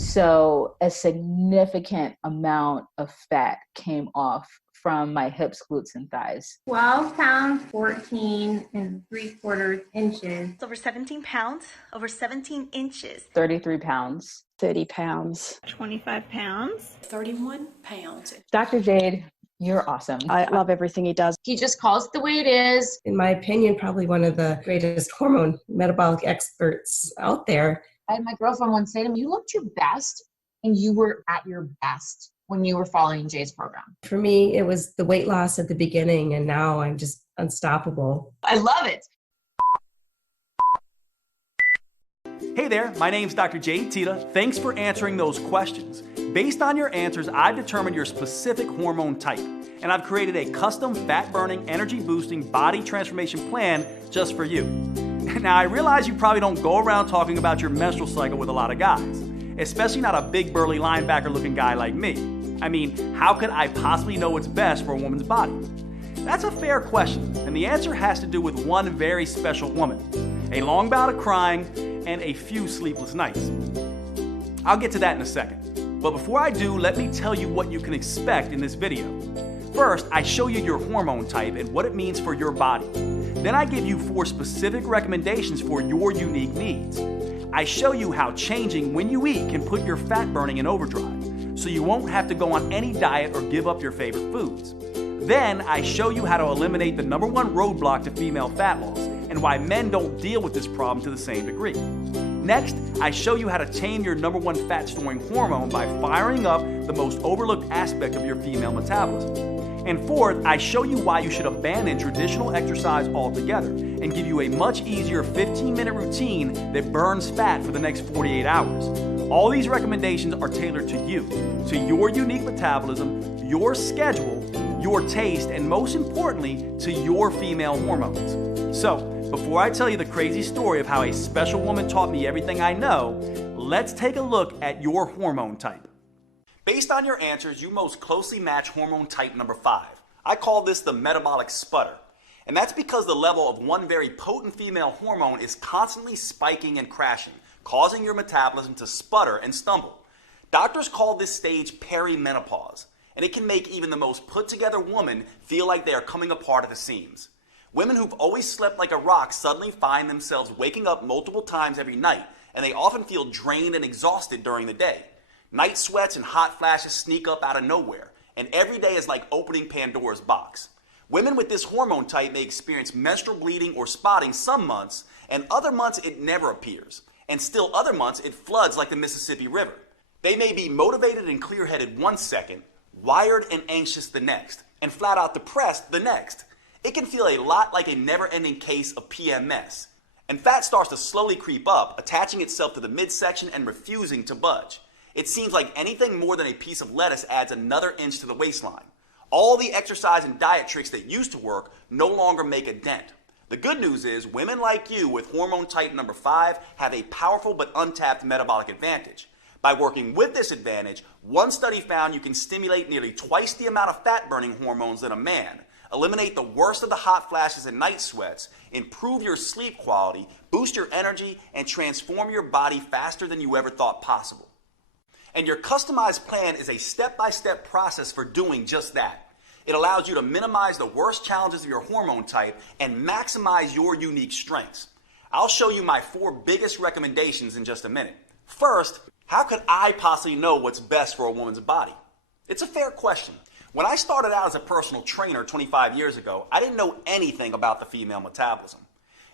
So a significant amount of fat came off from my hips, glutes, and thighs. 12 pounds, 14 and 3/4 inches. Over 17 pounds, over 17 inches. 33 pounds. 30 pounds. 25 pounds. 31 pounds. Dr. Jade, you're awesome. I love everything he does. He just calls it the way it is. In my opinion, probably one of the greatest hormone metabolic experts out there. I had my girlfriend once say to me, you looked your best and you were at your best when you were following Jay's program. For me, it was the weight loss at the beginning, and now I'm just unstoppable. I love it. Hey there, my name's Dr. Jade Tita. Thanks for answering those questions. Based on your answers, I've determined your specific hormone type, and I've created a custom fat-burning, energy-boosting body transformation plan just for you. Now, I realize you probably don't go around talking about your menstrual cycle with a lot of guys, especially not a big burly linebacker-looking guy like me. I mean, how could I possibly know what's best for a woman's body? That's a fair question, and the answer has to do with one very special woman, a long bout of crying, and a few sleepless nights. I'll get to that in a second. But before I do, let me tell you what you can expect in this video. First, I show you your hormone type and what it means for your body. Then I give you 4 specific recommendations for your unique needs. I show you how changing when you eat can put your fat burning in overdrive, so you won't have to go on any diet or give up your favorite foods. Then I show you how to eliminate the #1 roadblock to female fat loss and why men don't deal with this problem to the same degree. Next, I show you how to tame your #1 fat storing hormone by firing up the most overlooked aspect of your female metabolism. And fourth, I show you why you should abandon traditional exercise altogether and give you a much easier 15-minute routine that burns fat for the next 48 hours. All these recommendations are tailored to you, to your unique metabolism, your schedule, your taste, and most importantly, to your female hormones. So, before I tell you the crazy story of how a special woman taught me everything I know, let's take a look at your hormone type. Based on your answers, you most closely match hormone type number 5. I call this the metabolic sputter. And that's because the level of one very potent female hormone is constantly spiking and crashing, causing your metabolism to sputter and stumble. Doctors call this stage perimenopause, and it can make even the most put-together woman feel like they are coming apart at the seams. Women who've always slept like a rock suddenly find themselves waking up multiple times every night, and they often feel drained and exhausted during the day. Night sweats and hot flashes sneak up out of nowhere, and every day is like opening Pandora's box. Women with this hormone type may experience menstrual bleeding or spotting some months, and other months it never appears, and still other months it floods like the Mississippi River. They may be motivated and clear-headed one second, wired and anxious the next, and flat out depressed the next. It can feel a lot like a never-ending case of PMS, and fat starts to slowly creep up, attaching itself to the midsection and refusing to budge. It seems like anything more than a piece of lettuce adds another inch to the waistline. All the exercise and diet tricks that used to work no longer make a dent. The good news is women like you with hormone type number 5 have a powerful but untapped metabolic advantage. By working with this advantage, one study found you can stimulate nearly twice the amount of fat-burning hormones than a man, eliminate the worst of the hot flashes and night sweats, improve your sleep quality, boost your energy, and transform your body faster than you ever thought possible. And your customized plan is a step-by-step process for doing just that. It allows you to minimize the worst challenges of your hormone type and maximize your unique strengths. I'll show you my 4 biggest recommendations in just a minute. First, how could I possibly know what's best for a woman's body? It's a fair question. When I started out as a personal trainer 25 years ago, I didn't know anything about the female metabolism.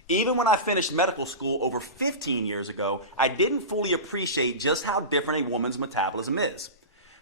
Even when I finished medical school over 15 years ago, I didn't fully appreciate just how different a woman's metabolism is.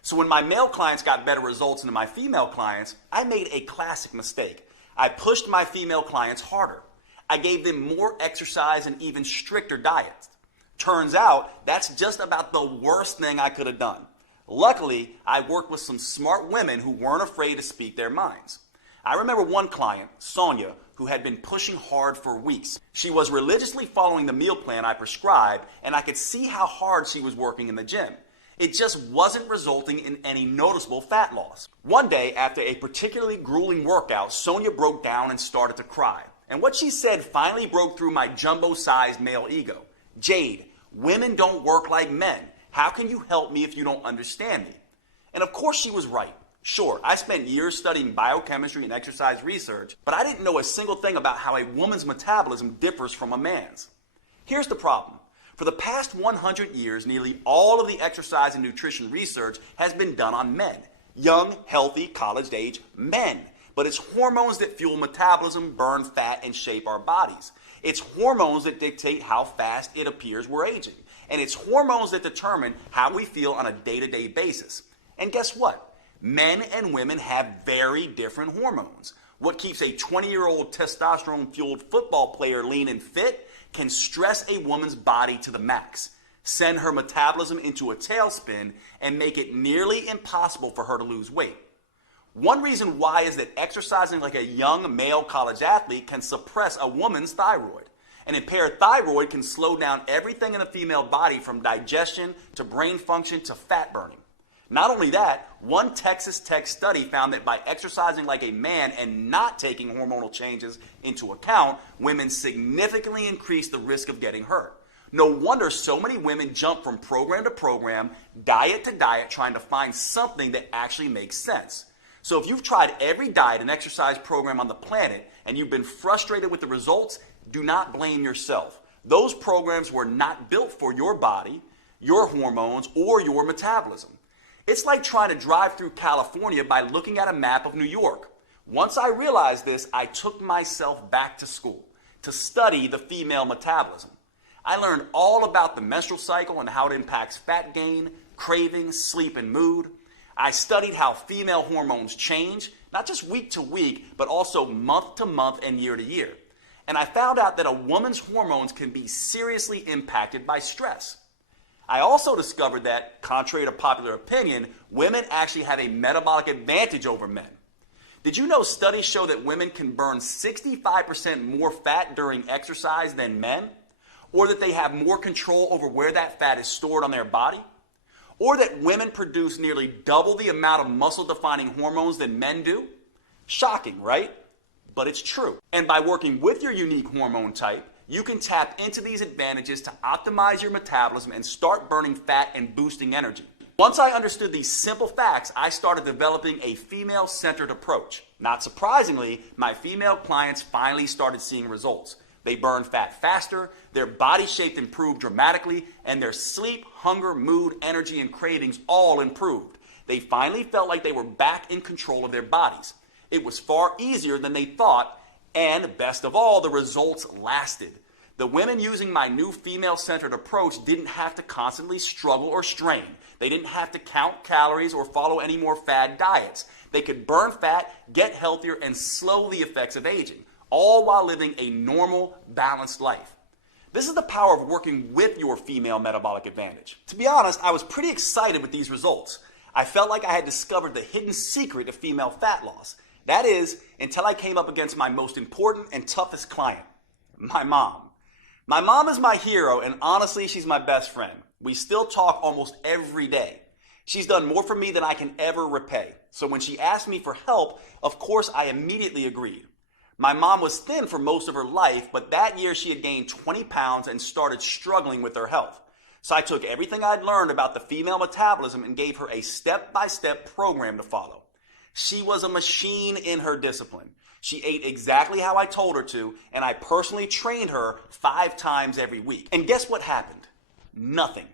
So when my male clients got better results than my female clients, I made a classic mistake. I pushed my female clients harder. I gave them more exercise and even stricter diets. Turns out, that's just about the worst thing I could have done. Luckily, I worked with some smart women who weren't afraid to speak their minds. I remember one client, Sonia, who had been pushing hard for weeks. She was religiously following the meal plan I prescribed, and I could see how hard she was working in the gym. It just wasn't resulting in any noticeable fat loss. One day, after a particularly grueling workout, Sonia broke down and started to cry. And what she said finally broke through my jumbo-sized male ego. Jade, women don't work like men. How can you help me if you don't understand me? And of course she was right. Sure, I spent years studying biochemistry and exercise research, but I didn't know a single thing about how a woman's metabolism differs from a man's. Here's the problem. For the past 100 years, nearly all of the exercise and nutrition research has been done on men. Young, healthy, college-age men. But it's hormones that fuel metabolism, burn fat, and shape our bodies. It's hormones that dictate how fast it appears we're aging. And it's hormones that determine how we feel on a day-to-day basis. And guess what? Men and women have very different hormones. What keeps a 20-year-old testosterone-fueled football player lean and fit can stress a woman's body to the max, send her metabolism into a tailspin, and make it nearly impossible for her to lose weight. One reason why is that exercising like a young male college athlete can suppress a woman's thyroid. An impaired thyroid can slow down everything in the female body from digestion to brain function to fat burning. Not only that, one Texas Tech study found that by exercising like a man and not taking hormonal changes into account, women significantly increase the risk of getting hurt. No wonder so many women jump from program to program, diet to diet, trying to find something that actually makes sense. So if you've tried every diet and exercise program on the planet and you've been frustrated with the results, do not blame yourself. Those programs were not built for your body, your hormones, or your metabolism. It's like trying to drive through California by looking at a map of New York. Once I realized this, I took myself back to school to study the female metabolism. I learned all about the menstrual cycle and how it impacts fat gain, cravings, sleep, and mood. I studied how female hormones change, not just week to week, but also month to month and year to year. And I found out that a woman's hormones can be seriously impacted by stress. I also discovered that, contrary to popular opinion, women actually have a metabolic advantage over men. Did you know studies show that women can burn 65% more fat during exercise than men? Or that they have more control over where that fat is stored on their body? Or that women produce nearly double the amount of muscle-defining hormones than men do? Shocking, right? But it's true. And by working with your unique hormone type, you can tap into these advantages to optimize your metabolism and start burning fat and boosting energy. Once I understood these simple facts, I started developing a female-centered approach. Not surprisingly, my female clients finally started seeing results. They burned fat faster, their body shape improved dramatically, and their sleep, hunger, mood, energy, and cravings all improved. They finally felt like they were back in control of their bodies. It was far easier than they thought, and best of all, the results lasted. The women using my new female-centered approach didn't have to constantly struggle or strain. They didn't have to count calories or follow any more fad diets. They could burn fat, get healthier, and slow the effects of aging, all while living a normal, balanced life. This is the power of working with your female metabolic advantage. To be honest, I was pretty excited with these results. I felt like I had discovered the hidden secret of female fat loss. That is, until I came up against my most important and toughest client, my mom. My mom is my hero, and honestly, she's my best friend. We still talk almost every day. She's done more for me than I can ever repay. So when she asked me for help, of course, I immediately agreed. My mom was thin for most of her life, but that year she had gained 20 pounds and started struggling with her health. So I took everything I'd learned about the female metabolism and gave her a step-by-step program to follow. She was a machine in her discipline. She ate exactly how I told her to, and I personally trained her 5 times every week. And guess what happened? Nothing.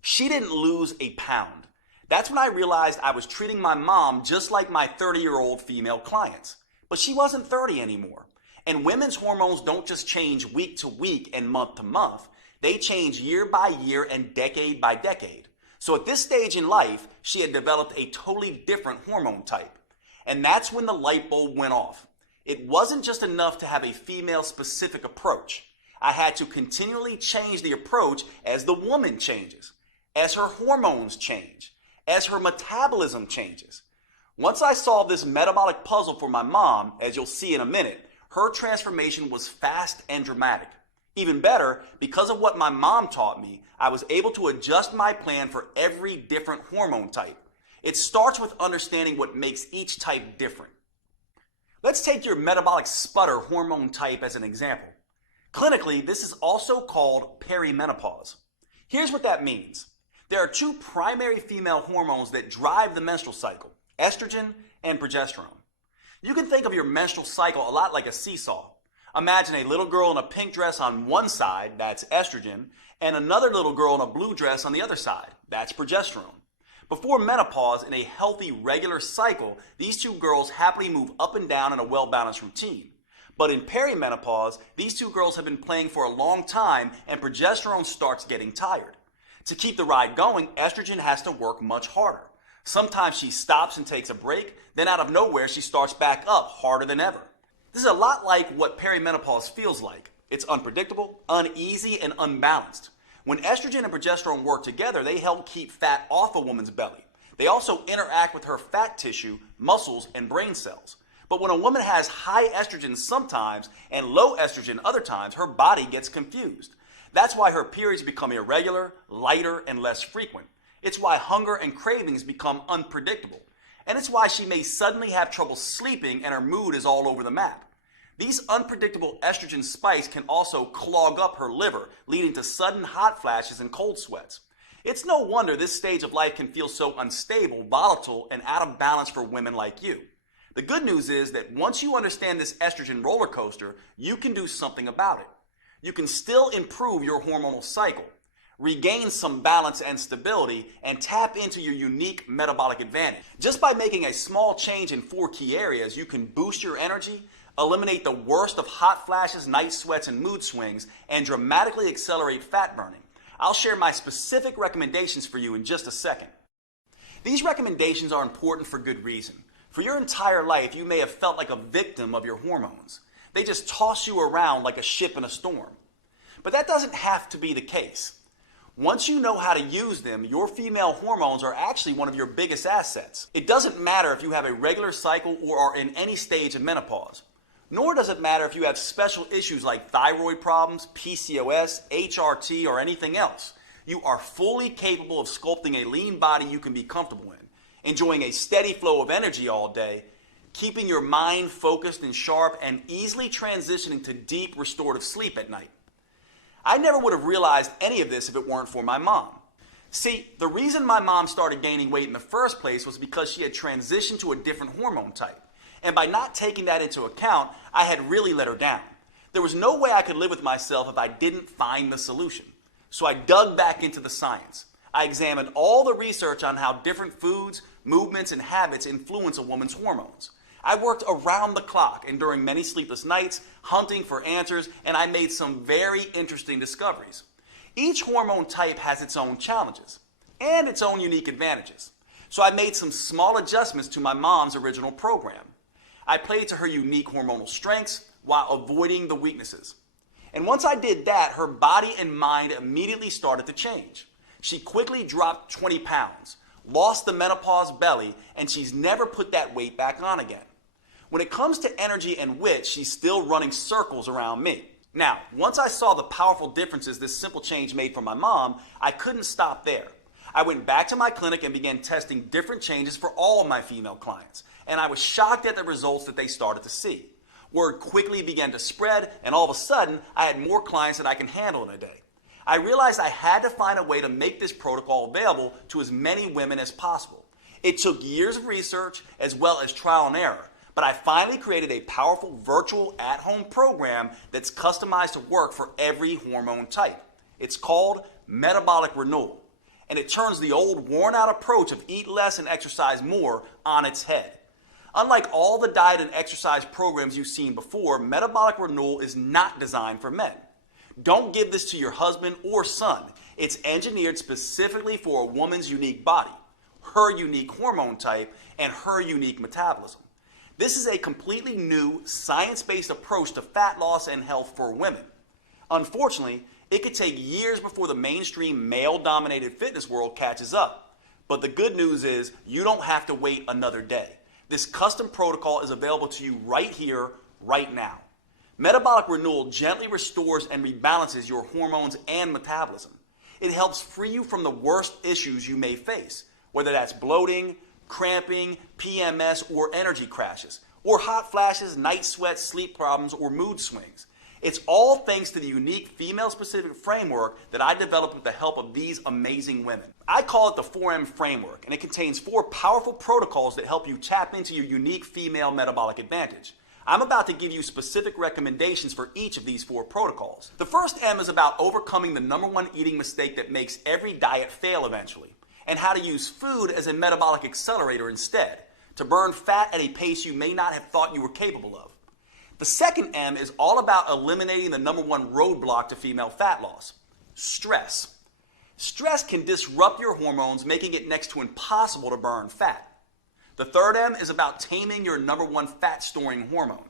She didn't lose a pound. That's when I realized I was treating my mom just like my 30-year-old female clients. But she wasn't 30 anymore. And women's hormones don't just change week to week and month to month. They change year by year and decade by decade. So at this stage in life, she had developed a totally different hormone type. And that's when the light bulb went off. It wasn't just enough to have a female-specific approach. I had to continually change the approach as the woman changes, as her hormones change, as her metabolism changes. Once I solved this metabolic puzzle for my mom, as you'll see in a minute, her transformation was fast and dramatic. Even better, because of what my mom taught me, I was able to adjust my plan for every different hormone type. It starts with understanding what makes each type different. Let's take your metabolic sputter hormone type as an example. Clinically, this is also called perimenopause. Here's what that means. There are two primary female hormones that drive the menstrual cycle: estrogen and progesterone. You can think of your menstrual cycle a lot like a seesaw. Imagine a little girl in a pink dress on one side, that's estrogen, and another little girl in a blue dress on the other side, that's progesterone. Before menopause, in a healthy, regular cycle, these two girls happily move up and down in a well-balanced routine. But in perimenopause, these two girls have been playing for a long time and progesterone starts getting tired. To keep the ride going, estrogen has to work much harder. Sometimes she stops and takes a break, then out of nowhere she starts back up harder than ever. This is a lot like what perimenopause feels like. It's unpredictable, uneasy, and unbalanced. When estrogen and progesterone work together, they help keep fat off a woman's belly. They also interact with her fat tissue, muscles, and brain cells. But when a woman has high estrogen sometimes and low estrogen other times, her body gets confused. That's why her periods become irregular, lighter, and less frequent. It's why hunger and cravings become unpredictable. And it's why she may suddenly have trouble sleeping and her mood is all over the map. These unpredictable estrogen spikes can also clog up her liver, leading to sudden hot flashes and cold sweats. It's no wonder this stage of life can feel so unstable, volatile, and out of balance for women like you. The good news is that once you understand this estrogen roller coaster, you can do something about it. You can still improve your hormonal cycle, regain some balance and stability, and tap into your unique metabolic advantage. Just by making a small change in 4 key areas, you can boost your energy, eliminate the worst of hot flashes, night sweats, and mood swings, and dramatically accelerate fat burning. I'll share my specific recommendations for you in just a second. These recommendations are important for good reason. For your entire life, you may have felt like a victim of your hormones. They just toss you around like a ship in a storm. But that doesn't have to be the case. Once you know how to use them, your female hormones are actually one of your biggest assets. It doesn't matter if you have a regular cycle or are in any stage of menopause. Nor does it matter if you have special issues like thyroid problems, PCOS, HRT, or anything else. You are fully capable of sculpting a lean body you can be comfortable in, enjoying a steady flow of energy all day, keeping your mind focused and sharp, and easily transitioning to deep restorative sleep at night. I never would have realized any of this if it weren't for my mom. See, the reason my mom started gaining weight in the first place was because she had transitioned to a different hormone type. And by not taking that into account, I had really let her down. There was no way I could live with myself if I didn't find the solution. So I dug back into the science. I examined all the research on how different foods, movements, and habits influence a woman's hormones. I worked around the clock and during many sleepless nights, hunting for answers, and I made some very interesting discoveries. Each hormone type has its own challenges and its own unique advantages. So I made some small adjustments to my mom's original program. I played to her unique hormonal strengths while avoiding the weaknesses. And once I did that, her body and mind immediately started to change. She quickly dropped 20 pounds, lost the menopause belly, and she's never put that weight back on again. When it comes to energy and wit, she's still running circles around me. Now, once I saw the powerful differences this simple change made for my mom, I couldn't stop there. I went back to my clinic and began testing different changes for all of my female clients, and I was shocked at the results that they started to see. Word quickly began to spread, and all of a sudden, I had more clients than I can handle in a day. I realized I had to find a way to make this protocol available to as many women as possible. It took years of research as well as trial and error, but I finally created a powerful virtual at-home program that's customized to work for every hormone type. It's called Metabolic Renewal, and it turns the old worn-out approach of eat less and exercise more on its head. Unlike all the diet and exercise programs you've seen before, Metabolic Renewal is not designed for men. Don't give this to your husband or son. It's engineered specifically for a woman's unique body, her unique hormone type, and her unique metabolism. This is a completely new, science-based approach to fat loss and health for women. Unfortunately, it could take years before the mainstream male-dominated fitness world catches up. But the good news is you don't have to wait another day. This custom protocol is available to you right here, right now. Metabolic Renewal gently restores and rebalances your hormones and metabolism. It helps free you from the worst issues you may face, whether that's bloating, cramping, PMS, or energy crashes, or hot flashes, night sweats, sleep problems, or mood swings. It's all thanks to the unique female-specific framework that I developed with the help of these amazing women. I call it the 4M framework, and it contains 4 powerful protocols that help you tap into your unique female metabolic advantage. I'm about to give you specific recommendations for each of these 4 protocols. The first M is about overcoming the #1 eating mistake that makes every diet fail eventually, and how to use food as a metabolic accelerator instead, to burn fat at a pace you may not have thought you were capable of. The second M is all about eliminating the #1 roadblock to female fat loss: stress. Stress can disrupt your hormones, making it next to impossible to burn fat. The third M is about taming your #1 fat storing hormone,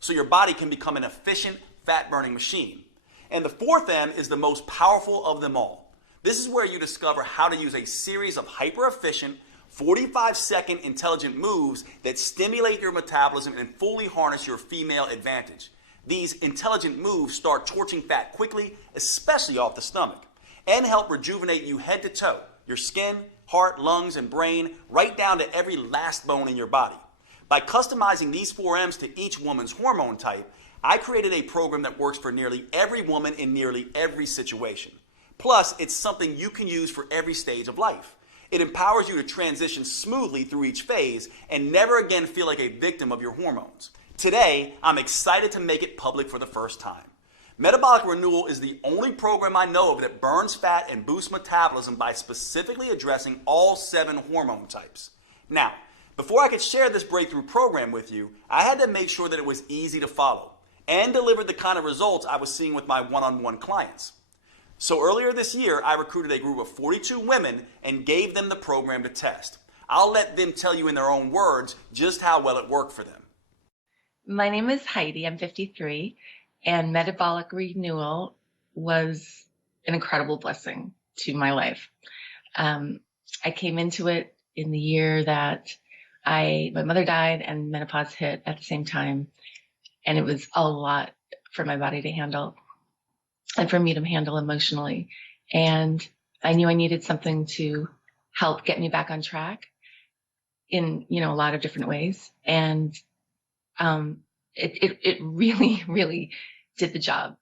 so your body can become an efficient fat burning machine. And the fourth M is the most powerful of them all. This is where you discover how to use a series of hyper efficient 45-second intelligent moves that stimulate your metabolism and fully harness your female advantage. These intelligent moves start torching fat quickly, especially off the stomach, and help rejuvenate you head to toe, your skin, heart, lungs, and brain, right down to every last bone in your body. By customizing these 4 M's to each woman's hormone type, I created a program that works for nearly every woman in nearly every situation. Plus, it's something you can use for every stage of life. It empowers you to transition smoothly through each phase and never again feel like a victim of your hormones. Today, I'm excited to make it public for the first time. Metabolic Renewal is the only program I know of that burns fat and boosts metabolism by specifically addressing all 7 hormone types. Now, before I could share this breakthrough program with you, I had to make sure that it was easy to follow and delivered the kind of results I was seeing with my one-on-one clients. So earlier this year, I recruited a group of 42 women and gave them the program to test. I'll let them tell you in their own words just how well it worked for them. My name is Heidi. I'm 53, and Metabolic Renewal was an incredible blessing to my life. I came into it in the year that my mother died and menopause hit at the same time, and it was a lot for my body to handle and for me to handle emotionally. And I knew I needed something to help get me back on track in, a lot of different ways. And it really, really did the job.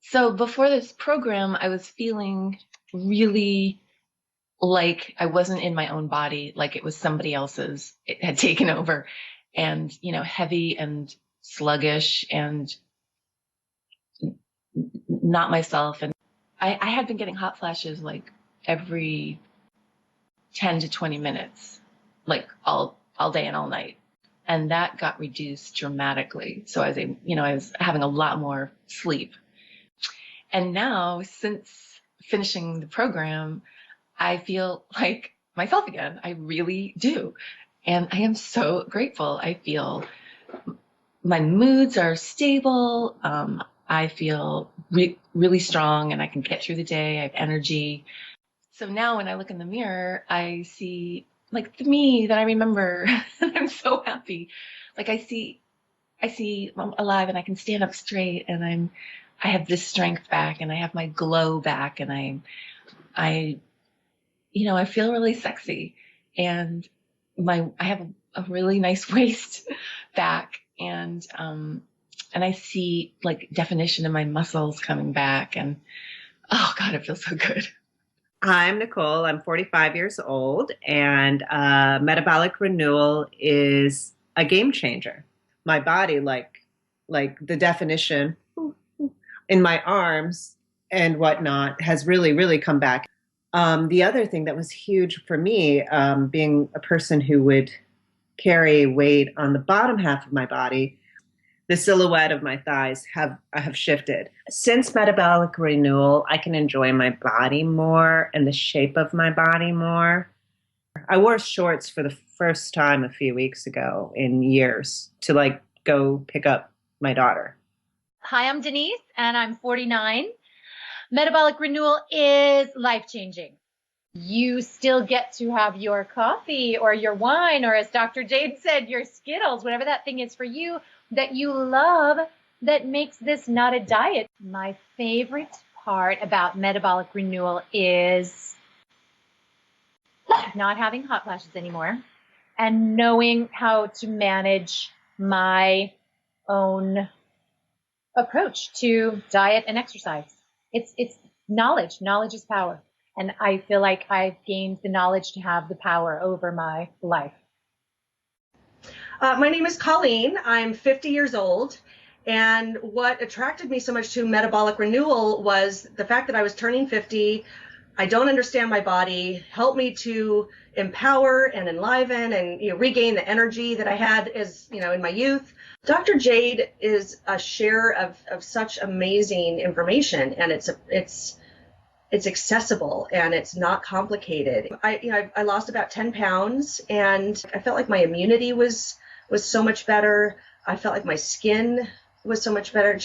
So before this program, I was feeling really like I wasn't in my own body, like it was somebody else's. It had taken over, and, heavy and sluggish and not myself. And I had been getting hot flashes like every 10 to 20 minutes, like all day and all night. And that got reduced dramatically. So I was having a lot more sleep. And now, since finishing the program, I feel like myself again. I really do. And I am so grateful. I feel my moods are stable. I feel really strong, and I can get through the day. I have energy. So now when I look in the mirror, I see like the me that I remember. And I'm so happy. Like I see I'm alive, and I can stand up straight, and I have this strength back, and I have my glow back, and I feel really sexy, and I have a really nice waist back, and I see like definition in my muscles coming back, and oh God, it feels so good. I'm Nicole. I'm 45 years old, and Metabolic Renewal is a game changer. My body, like the definition in my arms and whatnot, has really, really come back. The other thing that was huge for me, being a person who would carry weight on the bottom half of my body, the silhouette of my thighs have shifted. Since Metabolic Renewal, I can enjoy my body more and the shape of my body more. I wore shorts for the first time a few weeks ago in years to go pick up my daughter. Hi, I'm Denise, and I'm 49. Metabolic Renewal is life-changing. You still get to have your coffee or your wine, or as Dr. Jade said, your Skittles, whatever that thing is for you that you love, that makes this not a diet. My favorite part about Metabolic Renewal is not having hot flashes anymore and knowing how to manage my own approach to diet and exercise. It's knowledge. Knowledge is power. And I feel like I've gained the knowledge to have the power over my life. My name is Colleen. I'm 50 years old. And what attracted me so much to metabolic renewal was the fact that I was turning 50. I don't understand my body. Help me to empower and enliven and regain the energy that I had as in my youth. Dr. Jade is a share of such amazing information, and it's accessible and it's not complicated. I lost about 10 pounds, and I felt like my immunity was so much better. I felt like my skin was so much better.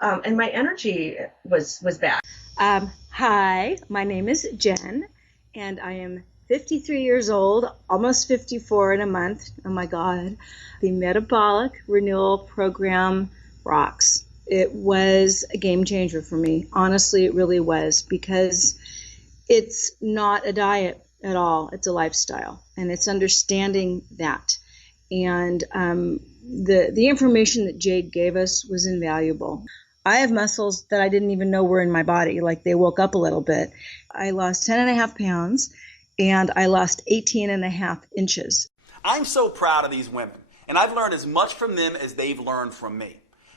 And my energy was back. Hi, my name is Jen, and I am 53 years old, almost 54 in a month. Oh my God. The Metabolic Renewal Program rocks. It was a game changer for me. Honestly, it really was, because it's not a diet at all. It's a lifestyle, and it's understanding that. And the information that Jade gave us was invaluable. I have muscles that I didn't even know were in my body, like they woke up a little bit. I lost 10.5 pounds, and I lost 18.5 inches. I'm so proud of these women, and I've learned as much from them as they've learned from me.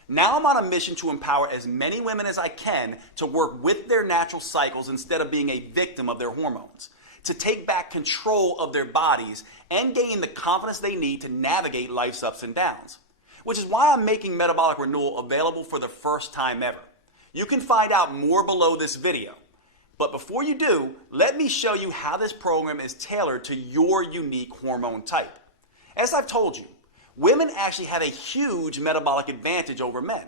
Now I'm on a mission to empower as many women as I can to work with their natural cycles instead of being a victim of their hormones, to take back control of their bodies and gain the confidence they need to navigate life's ups and downs. Which is why I'm making Metabolic Renewal available for the first time ever. You can find out more below this video. But before you do, let me show you how this program is tailored to your unique hormone type. As I've told you, women actually have a huge metabolic advantage over men.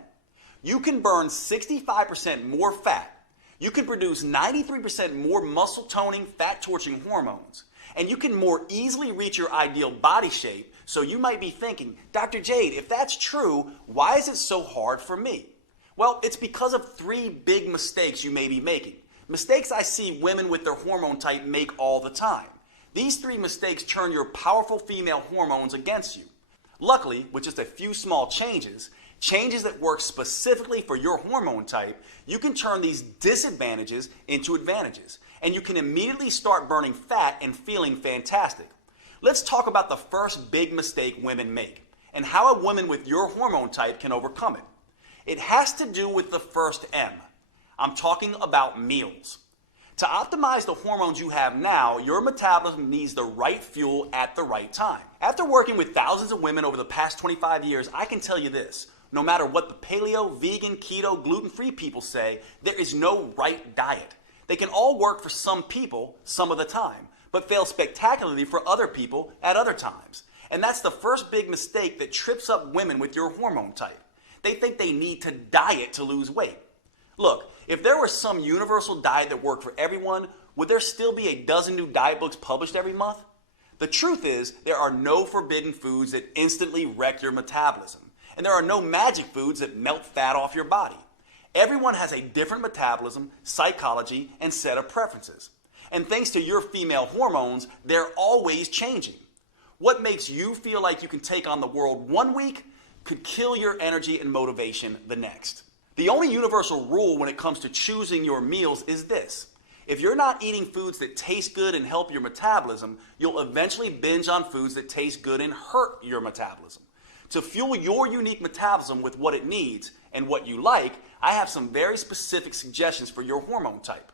You can burn 65% more fat. You can produce 93% more muscle toning, fat torching hormones. And you can more easily reach your ideal body shape. So you might be thinking, Dr. Jade, if that's true, why is it so hard for me? Well, it's because of 3 big mistakes you may be making. Mistakes I see women with their hormone type make all the time. These 3 mistakes turn your powerful female hormones against you. Luckily, with just a few small changes that work specifically for your hormone type, you can turn these disadvantages into advantages. And you can immediately start burning fat and feeling fantastic. Let's talk about the first big mistake women make and how a woman with your hormone type can overcome it. It has to do with the first M. I'm talking about meals. To optimize the hormones you have now, your metabolism needs the right fuel at the right time. After working with thousands of women over the past 25 years, I can tell you this. No matter what the paleo, vegan, keto, gluten-free people say, there is no right diet. They can all work for some people some of the time, but fail spectacularly for other people at other times. And that's the first big mistake that trips up women with your hormone type. They think they need to diet to lose weight. Look, if there were some universal diet that worked for everyone, would there still be a dozen new diet books published every month? The truth is, there are no forbidden foods that instantly wreck your metabolism. And there are no magic foods that melt fat off your body. Everyone has a different metabolism, psychology, and set of preferences. And thanks to your female hormones, they're always changing. What makes you feel like you can take on the world one week could kill your energy and motivation the next. The only universal rule when it comes to choosing your meals is this. If you're not eating foods that taste good and help your metabolism, you'll eventually binge on foods that taste good and hurt your metabolism. To fuel your unique metabolism with what it needs and what you like, I have some very specific suggestions for your hormone type.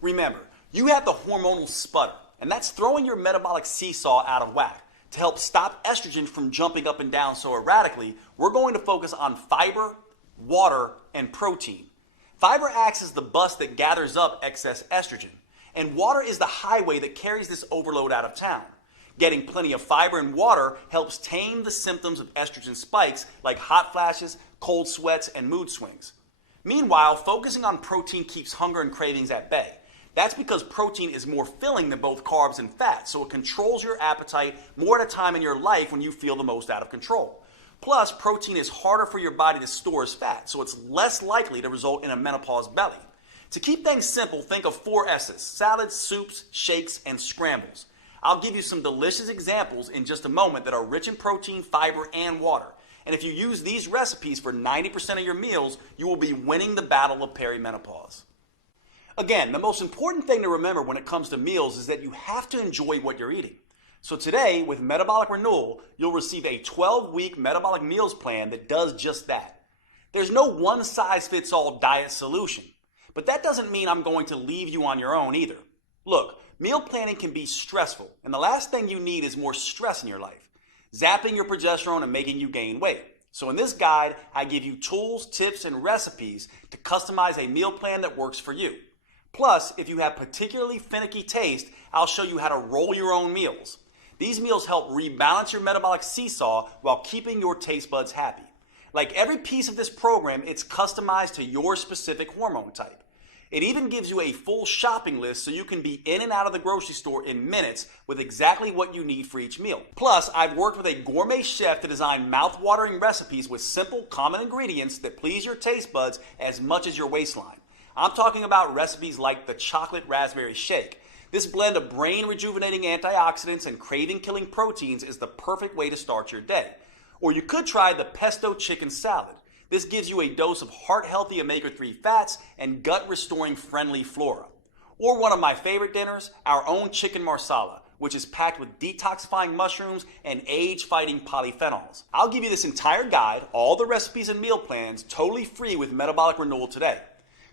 Remember, you have the hormonal sputter, and that's throwing your metabolic seesaw out of whack. To help stop estrogen from jumping up and down so erratically, we're going to focus on fiber, water, and protein. Fiber acts as the bus that gathers up excess estrogen, and water is the highway that carries this overload out of town. Getting plenty of fiber and water helps tame the symptoms of estrogen spikes like hot flashes, cold sweats, and mood swings. Meanwhile, focusing on protein keeps hunger and cravings at bay. That's because protein is more filling than both carbs and fat, so it controls your appetite more at a time in your life when you feel the most out of control. Plus, protein is harder for your body to store as fat, so it's less likely to result in a menopause belly. To keep things simple, think of 4 S's: salads, soups, shakes, and scrambles. I'll give you some delicious examples in just a moment that are rich in protein, fiber, and water. And if you use these recipes for 90% of your meals, you will be winning the battle of perimenopause. Again, the most important thing to remember when it comes to meals is that you have to enjoy what you're eating. So today, with Metabolic Renewal, you'll receive a 12-week metabolic meals plan that does just that. There's no one-size-fits-all diet solution, but that doesn't mean I'm going to leave you on your own either. Look, meal planning can be stressful, and the last thing you need is more stress in your life, zapping your progesterone and making you gain weight. So in this guide, I give you tools, tips, and recipes to customize a meal plan that works for you. Plus, if you have particularly finicky taste, I'll show you how to roll your own meals. These meals help rebalance your metabolic seesaw while keeping your taste buds happy. Like every piece of this program, it's customized to your specific hormone type. It even gives you a full shopping list so you can be in and out of the grocery store in minutes with exactly what you need for each meal. Plus, I've worked with a gourmet chef to design mouth-watering recipes with simple, common ingredients that please your taste buds as much as your waistline. I'm talking about recipes like the chocolate raspberry shake. This blend of brain-rejuvenating antioxidants and craving-killing proteins is the perfect way to start your day. Or you could try the pesto chicken salad. This gives you a dose of heart-healthy omega-3 fats and gut-restoring friendly flora. Or one of my favorite dinners, our own chicken marsala, which is packed with detoxifying mushrooms and age-fighting polyphenols. I'll give you this entire guide, all the recipes and meal plans, totally free with Metabolic Renewal today.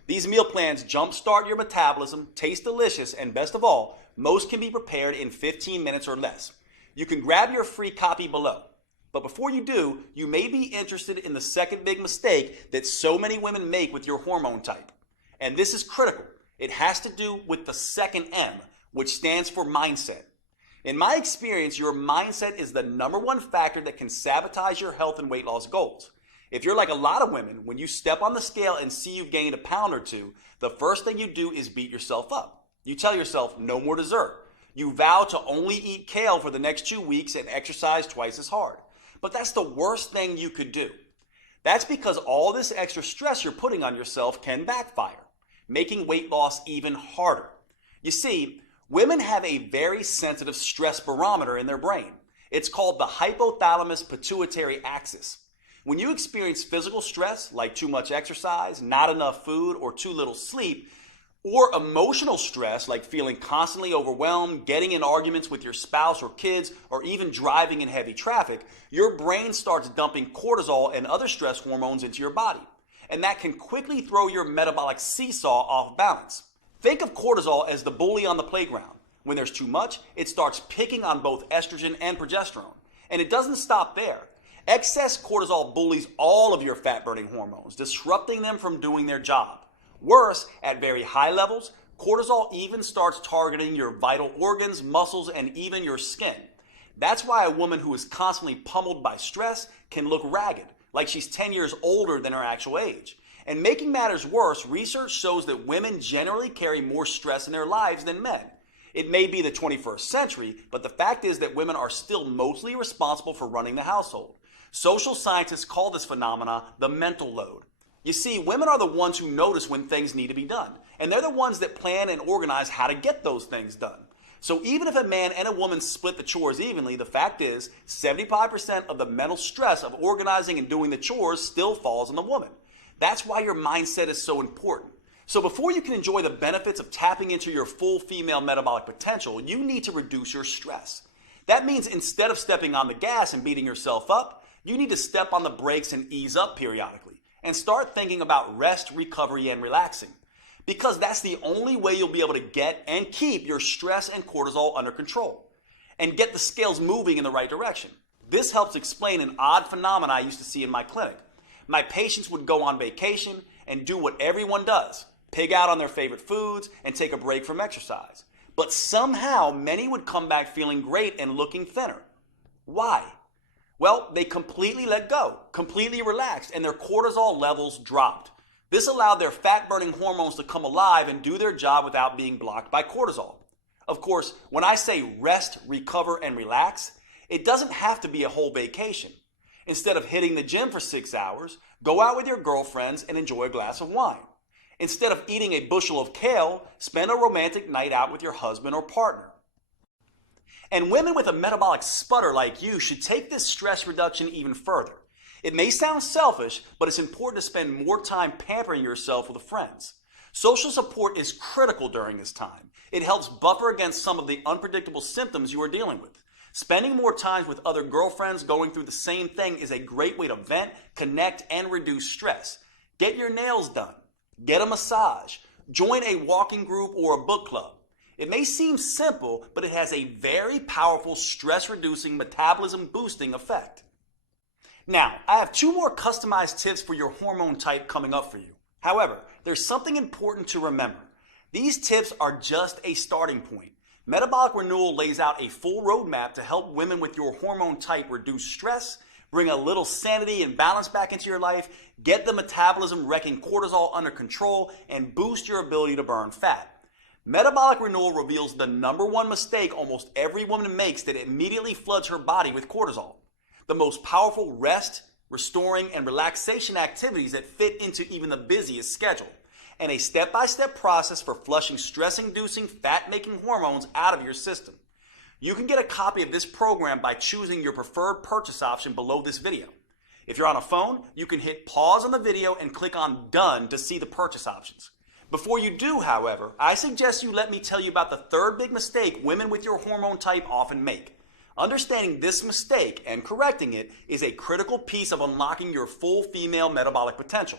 These meal plans jumpstart your metabolism, taste delicious, and best of all, most can be prepared in 15 minutes or less. You can grab your free copy below. But before you do, you may be interested in the second big mistake that so many women make with your hormone type. And this is critical. It has to do with the second M, which stands for mindset. In my experience, your mindset is the #1 factor that can sabotage your health and weight loss goals. If you're like a lot of women, when you step on the scale and see you've gained a pound or two, the first thing you do is beat yourself up. You tell yourself, no more dessert. You vow to only eat kale for the next 2 weeks and exercise twice as hard. But that's the worst thing you could do. That's because all this extra stress you're putting on yourself can backfire, making weight loss even harder. You see, women have a very sensitive stress barometer in their brain. It's called the hypothalamus pituitary axis. When you experience physical stress, like too much exercise, not enough food, or too little sleep, or emotional stress, like feeling constantly overwhelmed, getting in arguments with your spouse or kids, or even driving in heavy traffic, your brain starts dumping cortisol and other stress hormones into your body. And that can quickly throw your metabolic seesaw off balance. Think of cortisol as the bully on the playground. When there's too much, it starts picking on both estrogen and progesterone. And it doesn't stop there. Excess cortisol bullies all of your fat-burning hormones, disrupting them from doing their job. Worse, at very high levels, cortisol even starts targeting your vital organs, muscles, and even your skin. That's why a woman who is constantly pummeled by stress can look ragged, like she's 10 years older than her actual age. And making matters worse, research shows that women generally carry more stress in their lives than men. It may be the 21st century, but the fact is that women are still mostly responsible for running the household. Social scientists call this phenomena the mental load. You see, women are the ones who notice when things need to be done, and they're the ones that plan and organize how to get those things done. So even if a man and a woman split the chores evenly, the fact is 75% of the mental stress of organizing and doing the chores still falls on the woman. That's why your mindset is so important. So before you can enjoy the benefits of tapping into your full female metabolic potential, you need to reduce your stress. That means instead of stepping on the gas and beating yourself up, you need to step on the brakes and ease up periodically. And start thinking about rest, recovery, and relaxing. Because that's the only way you'll be able to get and keep your stress and cortisol under control. And get the scales moving in the right direction. This helps explain an odd phenomenon I used to see in my clinic. My patients would go on vacation and do what everyone does. Pig out on their favorite foods and take a break from exercise. But somehow, many would come back feeling great and looking thinner. Why? Well, they completely let go, completely relaxed, and their cortisol levels dropped. This allowed their fat-burning hormones to come alive and do their job without being blocked by cortisol. Of course, when I say rest, recover, and relax, it doesn't have to be a whole vacation. Instead of hitting the gym for 6 hours, go out with your girlfriends and enjoy a glass of wine. Instead of eating a bushel of kale, spend a romantic night out with your husband or partner. And women with a metabolic sputter like you should take this stress reduction even further. It may sound selfish, but it's important to spend more time pampering yourself with friends. Social support is critical during this time. It helps buffer against some of the unpredictable symptoms you are dealing with. Spending more time with other girlfriends going through the same thing is a great way to vent, connect, and reduce stress. Get your nails done. Get a massage. Join a walking group or a book club. It may seem simple, but it has a very powerful stress-reducing, metabolism-boosting effect. Now, I have 2 more customized tips for your hormone type coming up for you. However, there's something important to remember. These tips are just a starting point. Metabolic Renewal lays out a full roadmap to help women with your hormone type reduce stress, bring a little sanity and balance back into your life, get the metabolism wrecking cortisol under control, and boost your ability to burn fat. Metabolic Renewal reveals the #1 mistake almost every woman makes that immediately floods her body with cortisol. The most powerful rest, restoring, and relaxation activities that fit into even the busiest schedule, and a step-by-step process for flushing stress-inducing, fat-making hormones out of your system. You can get a copy of this program by choosing your preferred purchase option below this video. If you're on a phone, you can hit pause on the video and click on Done to see the purchase options. Before you do, however, I suggest you let me tell you about the 3rd big mistake women with your hormone type often make. Understanding this mistake and correcting it is a critical piece of unlocking your full female metabolic potential.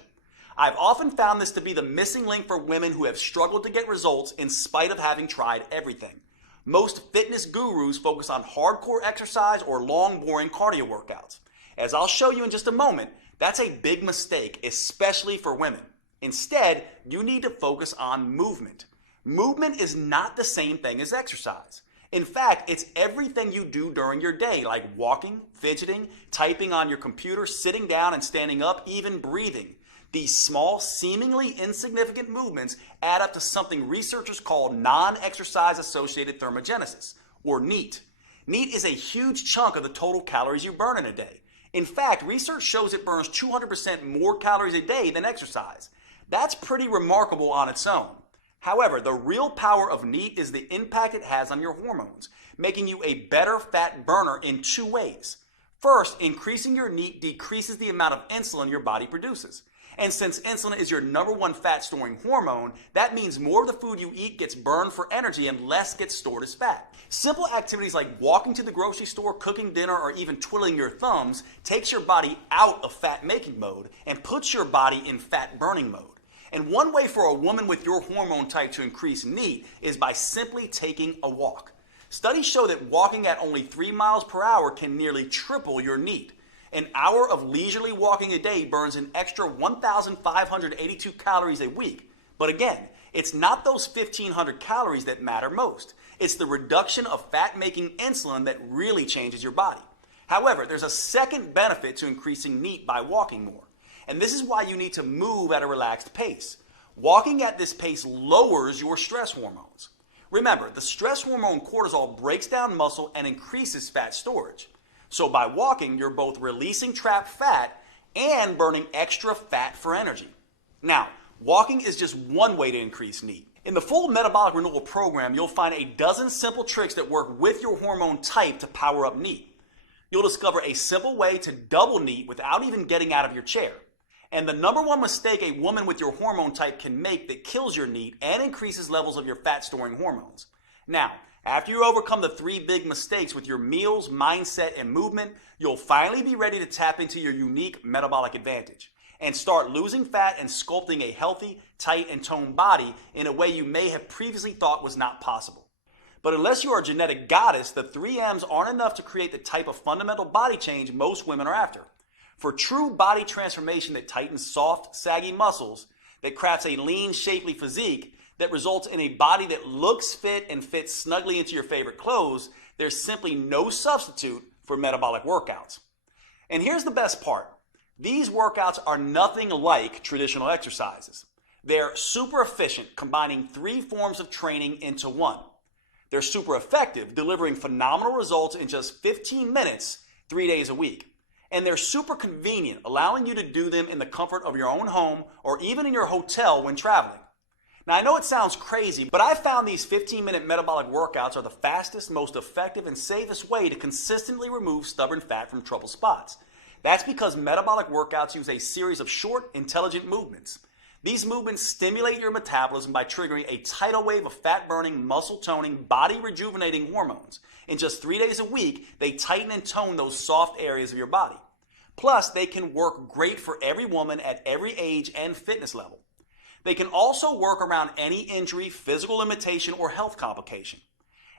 I've often found this to be the missing link for women who have struggled to get results in spite of having tried everything. Most fitness gurus focus on hardcore exercise or long, boring cardio workouts. As I'll show you in just a moment, that's a big mistake, especially for women. Instead, you need to focus on movement. Movement is not the same thing as exercise. In fact, it's everything you do during your day, like walking, fidgeting, typing on your computer, sitting down and standing up, even breathing. These small, seemingly insignificant movements add up to something researchers call non-exercise associated thermogenesis, or NEAT. NEAT is a huge chunk of the total calories you burn in a day. In fact, research shows it burns 200% more calories a day than exercise. That's pretty remarkable on its own. However, the real power of NEAT is the impact it has on your hormones, making you a better fat burner in 2 ways. First, increasing your NEAT decreases the amount of insulin your body produces. And since insulin is your #1 fat-storing hormone, that means more of the food you eat gets burned for energy and less gets stored as fat. Simple activities like walking to the grocery store, cooking dinner, or even twiddling your thumbs takes your body out of fat-making mode and puts your body in fat-burning mode. And one way for a woman with your hormone type to increase NEAT is by simply taking a walk. Studies show that walking at only 3 miles per hour can nearly triple your NEAT. An hour of leisurely walking a day burns an extra 1,582 calories a week. But again, it's not those 1,500 calories that matter most. It's the reduction of fat-making insulin that really changes your body. However, there's a second benefit to increasing NEAT by walking more. And this is why you need to move at a relaxed pace. Walking at this pace lowers your stress hormones. Remember, the stress hormone cortisol breaks down muscle and increases fat storage. So by walking, you're both releasing trapped fat and burning extra fat for energy. Now, walking is just one way to increase NEAT. In the full Metabolic Renewal program, you'll find a dozen simple tricks that work with your hormone type to power up NEAT. You'll discover a simple way to double NEAT without even getting out of your chair. And the #1 mistake a woman with your hormone type can make that kills your NEAT and increases levels of your fat-storing hormones. Now, after you overcome the 3 big mistakes with your meals, mindset, and movement, you'll finally be ready to tap into your unique metabolic advantage and start losing fat and sculpting a healthy, tight, and toned body in a way you may have previously thought was not possible. But unless you are a genetic goddess, the 3 M's aren't enough to create the type of fundamental body change most women are after. For true body transformation that tightens soft, saggy muscles, that crafts a lean, shapely physique, that results in a body that looks fit and fits snugly into your favorite clothes, there's simply no substitute for metabolic workouts. And here's the best part. These workouts are nothing like traditional exercises. They're super efficient, combining 3 forms of training into one. They're super effective, delivering phenomenal results in just 15 minutes, 3 days a week. And they're super convenient, allowing you to do them in the comfort of your own home or even in your hotel when traveling. Now, I know it sounds crazy, but I've found these 15-minute metabolic workouts are the fastest, most effective, and safest way to consistently remove stubborn fat from trouble spots. That's because metabolic workouts use a series of short, intelligent movements. These movements stimulate your metabolism by triggering a tidal wave of fat-burning, muscle-toning, body-rejuvenating hormones. In just 3 days a week, they tighten and tone those soft areas of your body. Plus, they can work great for every woman at every age and fitness level. They can also work around any injury, physical limitation, or health complication.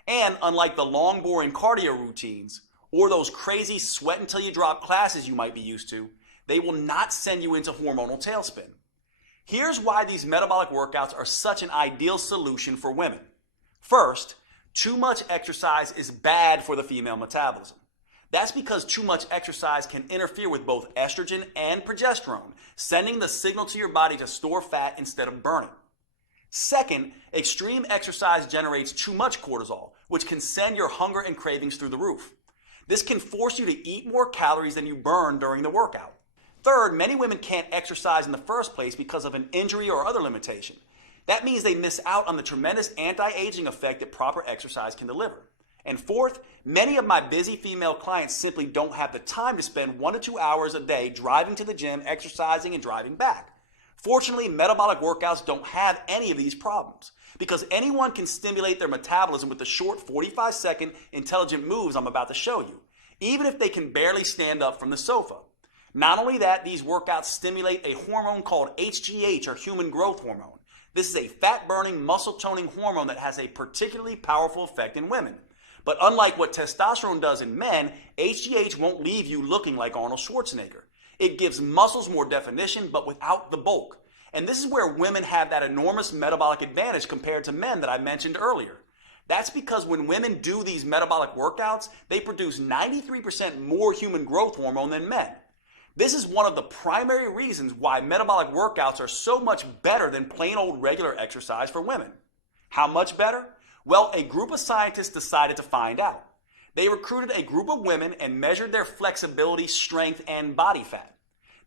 And unlike the long, boring cardio routines, or those crazy sweat until you drop classes you might be used to, they will not send you into hormonal tailspin. Here's why these metabolic workouts are such an ideal solution for women. First, too much exercise is bad for the female metabolism. That's because too much exercise can interfere with both estrogen and progesterone, sending the signal to your body to store fat instead of burning. Second, extreme exercise generates too much cortisol, which can send your hunger and cravings through the roof. This can force you to eat more calories than you burn during the workout. Third, many women can't exercise in the first place because of an injury or other limitation. That means they miss out on the tremendous anti-aging effect that proper exercise can deliver. And fourth, many of my busy female clients simply don't have the time to spend 1 to 2 hours a day driving to the gym, exercising, and driving back. Fortunately, metabolic workouts don't have any of these problems because anyone can stimulate their metabolism with the short 45-second intelligent moves I'm about to show you, even if they can barely stand up from the sofa. Not only that, these workouts stimulate a hormone called HGH, or human growth hormone. This is a fat-burning, muscle-toning hormone that has a particularly powerful effect in women. But unlike what testosterone does in men, HGH won't leave you looking like Arnold Schwarzenegger. It gives muscles more definition, but without the bulk. And this is where women have that enormous metabolic advantage compared to men that I mentioned earlier. That's because when women do these metabolic workouts, they produce 93% more human growth hormone than men. This is one of the primary reasons why metabolic workouts are so much better than plain old regular exercise for women. How much better? Well, a group of scientists decided to find out. They recruited a group of women and measured their flexibility, strength, and body fat.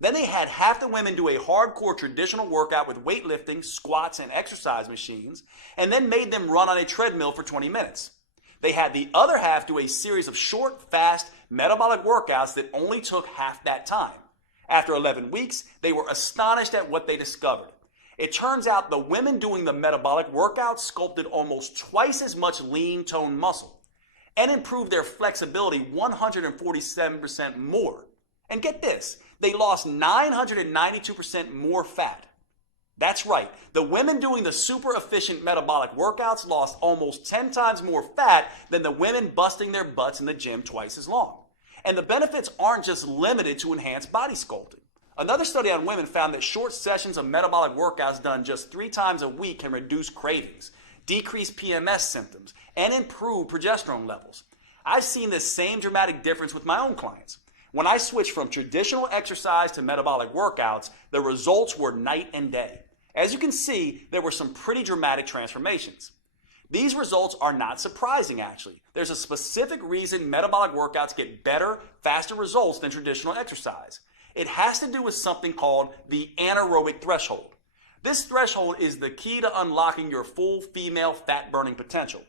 Then they had half the women do a hardcore traditional workout with weightlifting, squats, and exercise machines, and then made them run on a treadmill for 20 minutes. They had the other half do a series of short, fast, metabolic workouts that only took half that time. After 11 weeks, they were astonished at what they discovered. It turns out the women doing the metabolic workouts sculpted almost twice as much lean toned muscle and improved their flexibility 147% more. And get this, they lost 992% more fat. That's right, the women doing the super efficient metabolic workouts lost almost 10 times more fat than the women busting their butts in the gym twice as long. And the benefits aren't just limited to enhanced body sculpting. Another study on women found that short sessions of metabolic workouts done just 3 times a week can reduce cravings, decrease PMS symptoms, and improve progesterone levels. I've seen this same dramatic difference with my own clients. When I switched from traditional exercise to metabolic workouts, the results were night and day. As you can see, there were some pretty dramatic transformations. These results are not surprising, actually. There's a specific reason metabolic workouts get better, faster results than traditional exercise. It has to do with something called the anaerobic threshold. This threshold is the key to unlocking your full female fat-burning potential.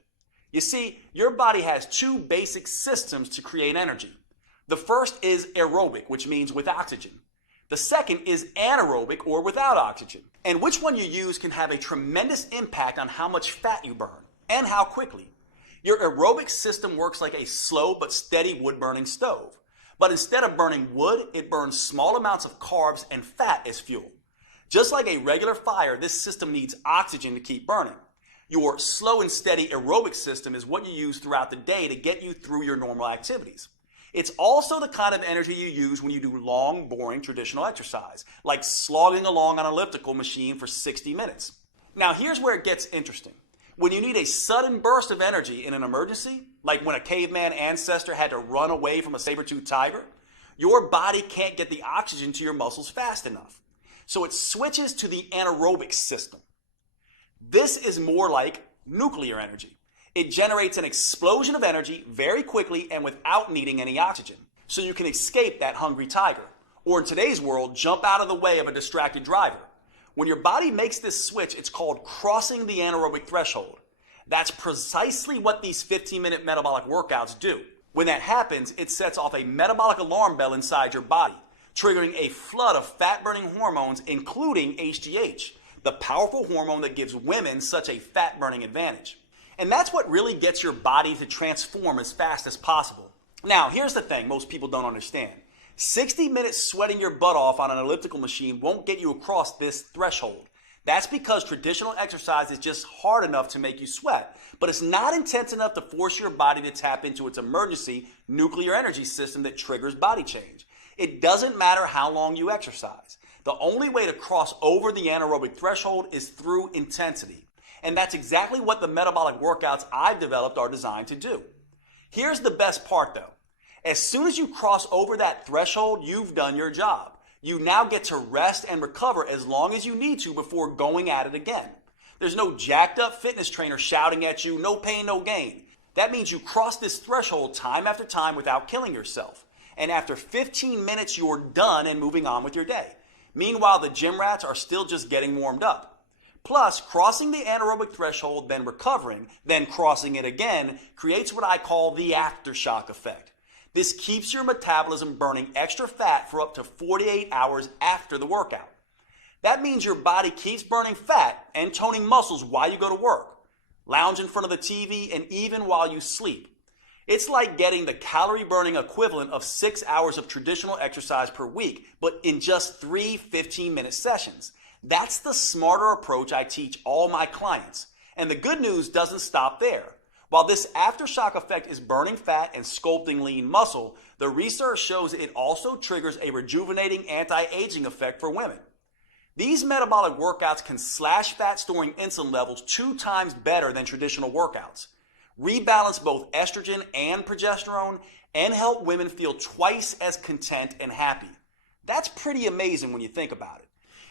You see, your body has 2 basic systems to create energy. The first is aerobic, which means with oxygen. The second is anaerobic, or without oxygen. And which one you use can have a tremendous impact on how much fat you burn and how quickly. Your aerobic system works like a slow but steady wood-burning stove. But instead of burning wood, it burns small amounts of carbs and fat as fuel. Just like a regular fire, this system needs oxygen to keep burning. Your slow and steady aerobic system is what you use throughout the day to get you through your normal activities. It's also the kind of energy you use when you do long, boring traditional exercise, like slogging along on an elliptical machine for 60 minutes. Now here's where it gets interesting. When you need a sudden burst of energy in an emergency, like when a caveman ancestor had to run away from a saber-toothed tiger, your body can't get the oxygen to your muscles fast enough. So it switches to the anaerobic system. This is more like nuclear energy. It generates an explosion of energy very quickly and without needing any oxygen. So you can escape that hungry tiger, or in today's world, jump out of the way of a distracted driver. When your body makes this switch, it's called crossing the anaerobic threshold. That's precisely what these 15-minute metabolic workouts do. When that happens, it sets off a metabolic alarm bell inside your body, triggering a flood of fat-burning hormones, including HGH, the powerful hormone that gives women such a fat-burning advantage. And that's what really gets your body to transform as fast as possible. Now, here's the thing most people don't understand. 60 minutes sweating your butt off on an elliptical machine won't get you across this threshold. That's because traditional exercise is just hard enough to make you sweat, but it's not intense enough to force your body to tap into its emergency nuclear energy system that triggers body change. It doesn't matter how long you exercise. The only way to cross over the anaerobic threshold is through intensity. And that's exactly what the metabolic workouts I've developed are designed to do. Here's the best part though. As soon as you cross over that threshold, you've done your job. You now get to rest and recover as long as you need to before going at it again. There's no jacked up fitness trainer shouting at you, no pain, no gain. That means you cross this threshold time after time without killing yourself. And after 15 minutes, you're done and moving on with your day. Meanwhile, the gym rats are still just getting warmed up. Plus, crossing the anaerobic threshold, then recovering, then crossing it again, creates what I call the aftershock effect. This keeps your metabolism burning extra fat for up to 48 hours after the workout. That means your body keeps burning fat and toning muscles while you go to work, lounge in front of the TV, and even while you sleep. It's like getting the calorie burning equivalent of 6 hours of traditional exercise per week, but in just 3 15-minute sessions. That's the smarter approach I teach all my clients. And the good news doesn't stop there. While this aftershock effect is burning fat and sculpting lean muscle, the research shows it also triggers a rejuvenating anti-aging effect for women. These metabolic workouts can slash fat-storing insulin levels 2 times better than traditional workouts, rebalance both estrogen and progesterone, and help women feel twice as content and happy. That's pretty amazing when you think about it.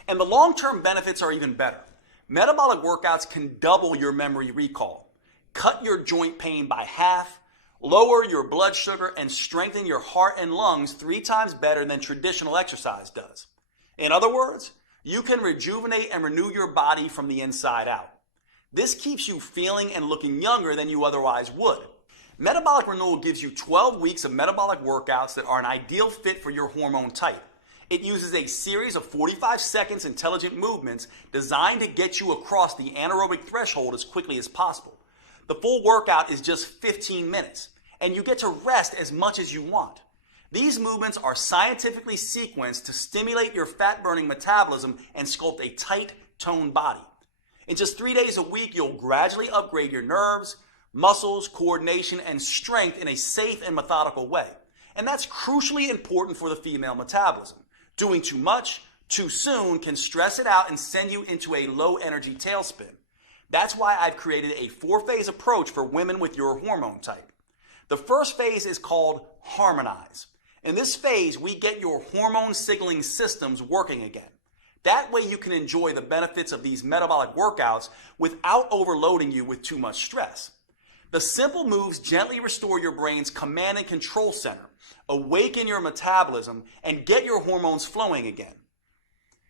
And the long-term benefits are even better. Metabolic workouts can double your memory recall, cut your joint pain by half, lower your blood sugar, and strengthen your heart and lungs 3 times better than traditional exercise does. In other words, you can rejuvenate and renew your body from the inside out. This keeps you feeling and looking younger than you otherwise would. Metabolic Renewal gives you 12 weeks of metabolic workouts that are an ideal fit for your hormone type. It uses a series of 45 seconds intelligent movements designed to get you across the anaerobic threshold as quickly as possible. The full workout is just 15 minutes, and you get to rest as much as you want. These movements are scientifically sequenced to stimulate your fat-burning metabolism and sculpt a tight, toned body. In just 3 days a week, you'll gradually upgrade your nerves, muscles, coordination, and strength in a safe and methodical way. And that's crucially important for the female metabolism. Doing too much, too soon can stress it out and send you into a low-energy tailspin. That's why I've created a 4-phase approach for women with your hormone type. The first phase is called Harmonize. In this phase, we get your hormone signaling systems working again. That way you can enjoy the benefits of these metabolic workouts without overloading you with too much stress. The simple moves gently restore your brain's command and control center, awaken your metabolism, and get your hormones flowing again.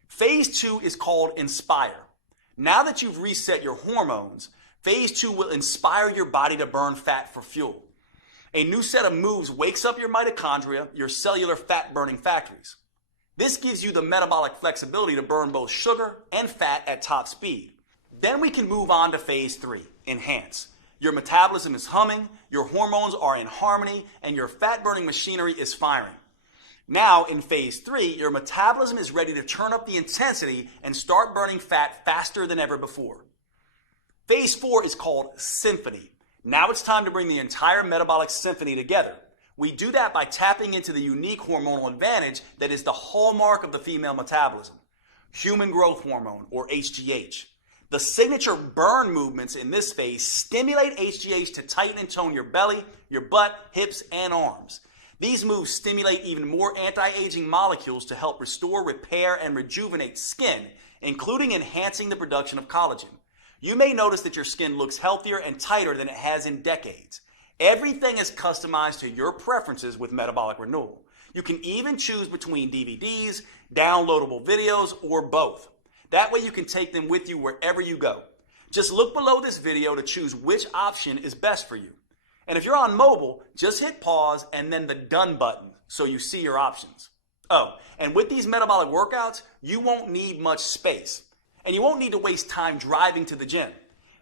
Phase 2 is called Inspire. Now that you've reset your hormones, phase 2 will inspire your body to burn fat for fuel. A new set of moves wakes up your mitochondria, your cellular fat-burning factories. This gives you the metabolic flexibility to burn both sugar and fat at top speed. Then we can move on to phase 3, Enhance. Your metabolism is humming, your hormones are in harmony, and your fat-burning machinery is firing. Now, in phase 3, your metabolism is ready to turn up the intensity and start burning fat faster than ever before. Phase 4 is called Symphony. Now it's time to bring the entire metabolic symphony together. We do that by tapping into the unique hormonal advantage that is the hallmark of the female metabolism, human growth hormone, or HGH. The signature burn movements in this phase stimulate HGH to tighten and tone your belly, your butt, hips, and arms. These moves stimulate even more anti-aging molecules to help restore, repair, and rejuvenate skin, including enhancing the production of collagen. You may notice that your skin looks healthier and tighter than it has in decades. Everything is customized to your preferences with Metabolic Renewal. You can even choose between DVDs, downloadable videos, or both. That way you can take them with you wherever you go. Just look below this video to choose which option is best for you. And if you're on mobile, just hit pause and then the done button so you see your options. Oh, and with these metabolic workouts, you won't need much space. And you won't need to waste time driving to the gym.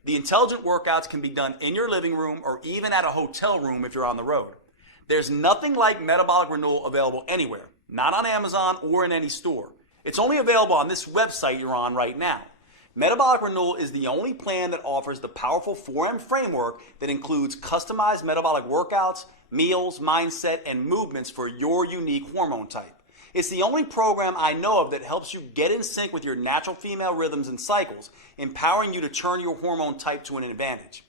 The intelligent workouts can be done in your living room or even at a hotel room if you're on the road. There's nothing like Metabolic Renewal available anywhere, not on Amazon or in any store. It's only available on this website you're on right now. Metabolic Renewal is the only plan that offers the powerful 4M framework that includes customized metabolic workouts, meals, mindset, and movements for your unique hormone type. It's the only program I know of that helps you get in sync with your natural female rhythms and cycles, empowering you to turn your hormone type to an advantage.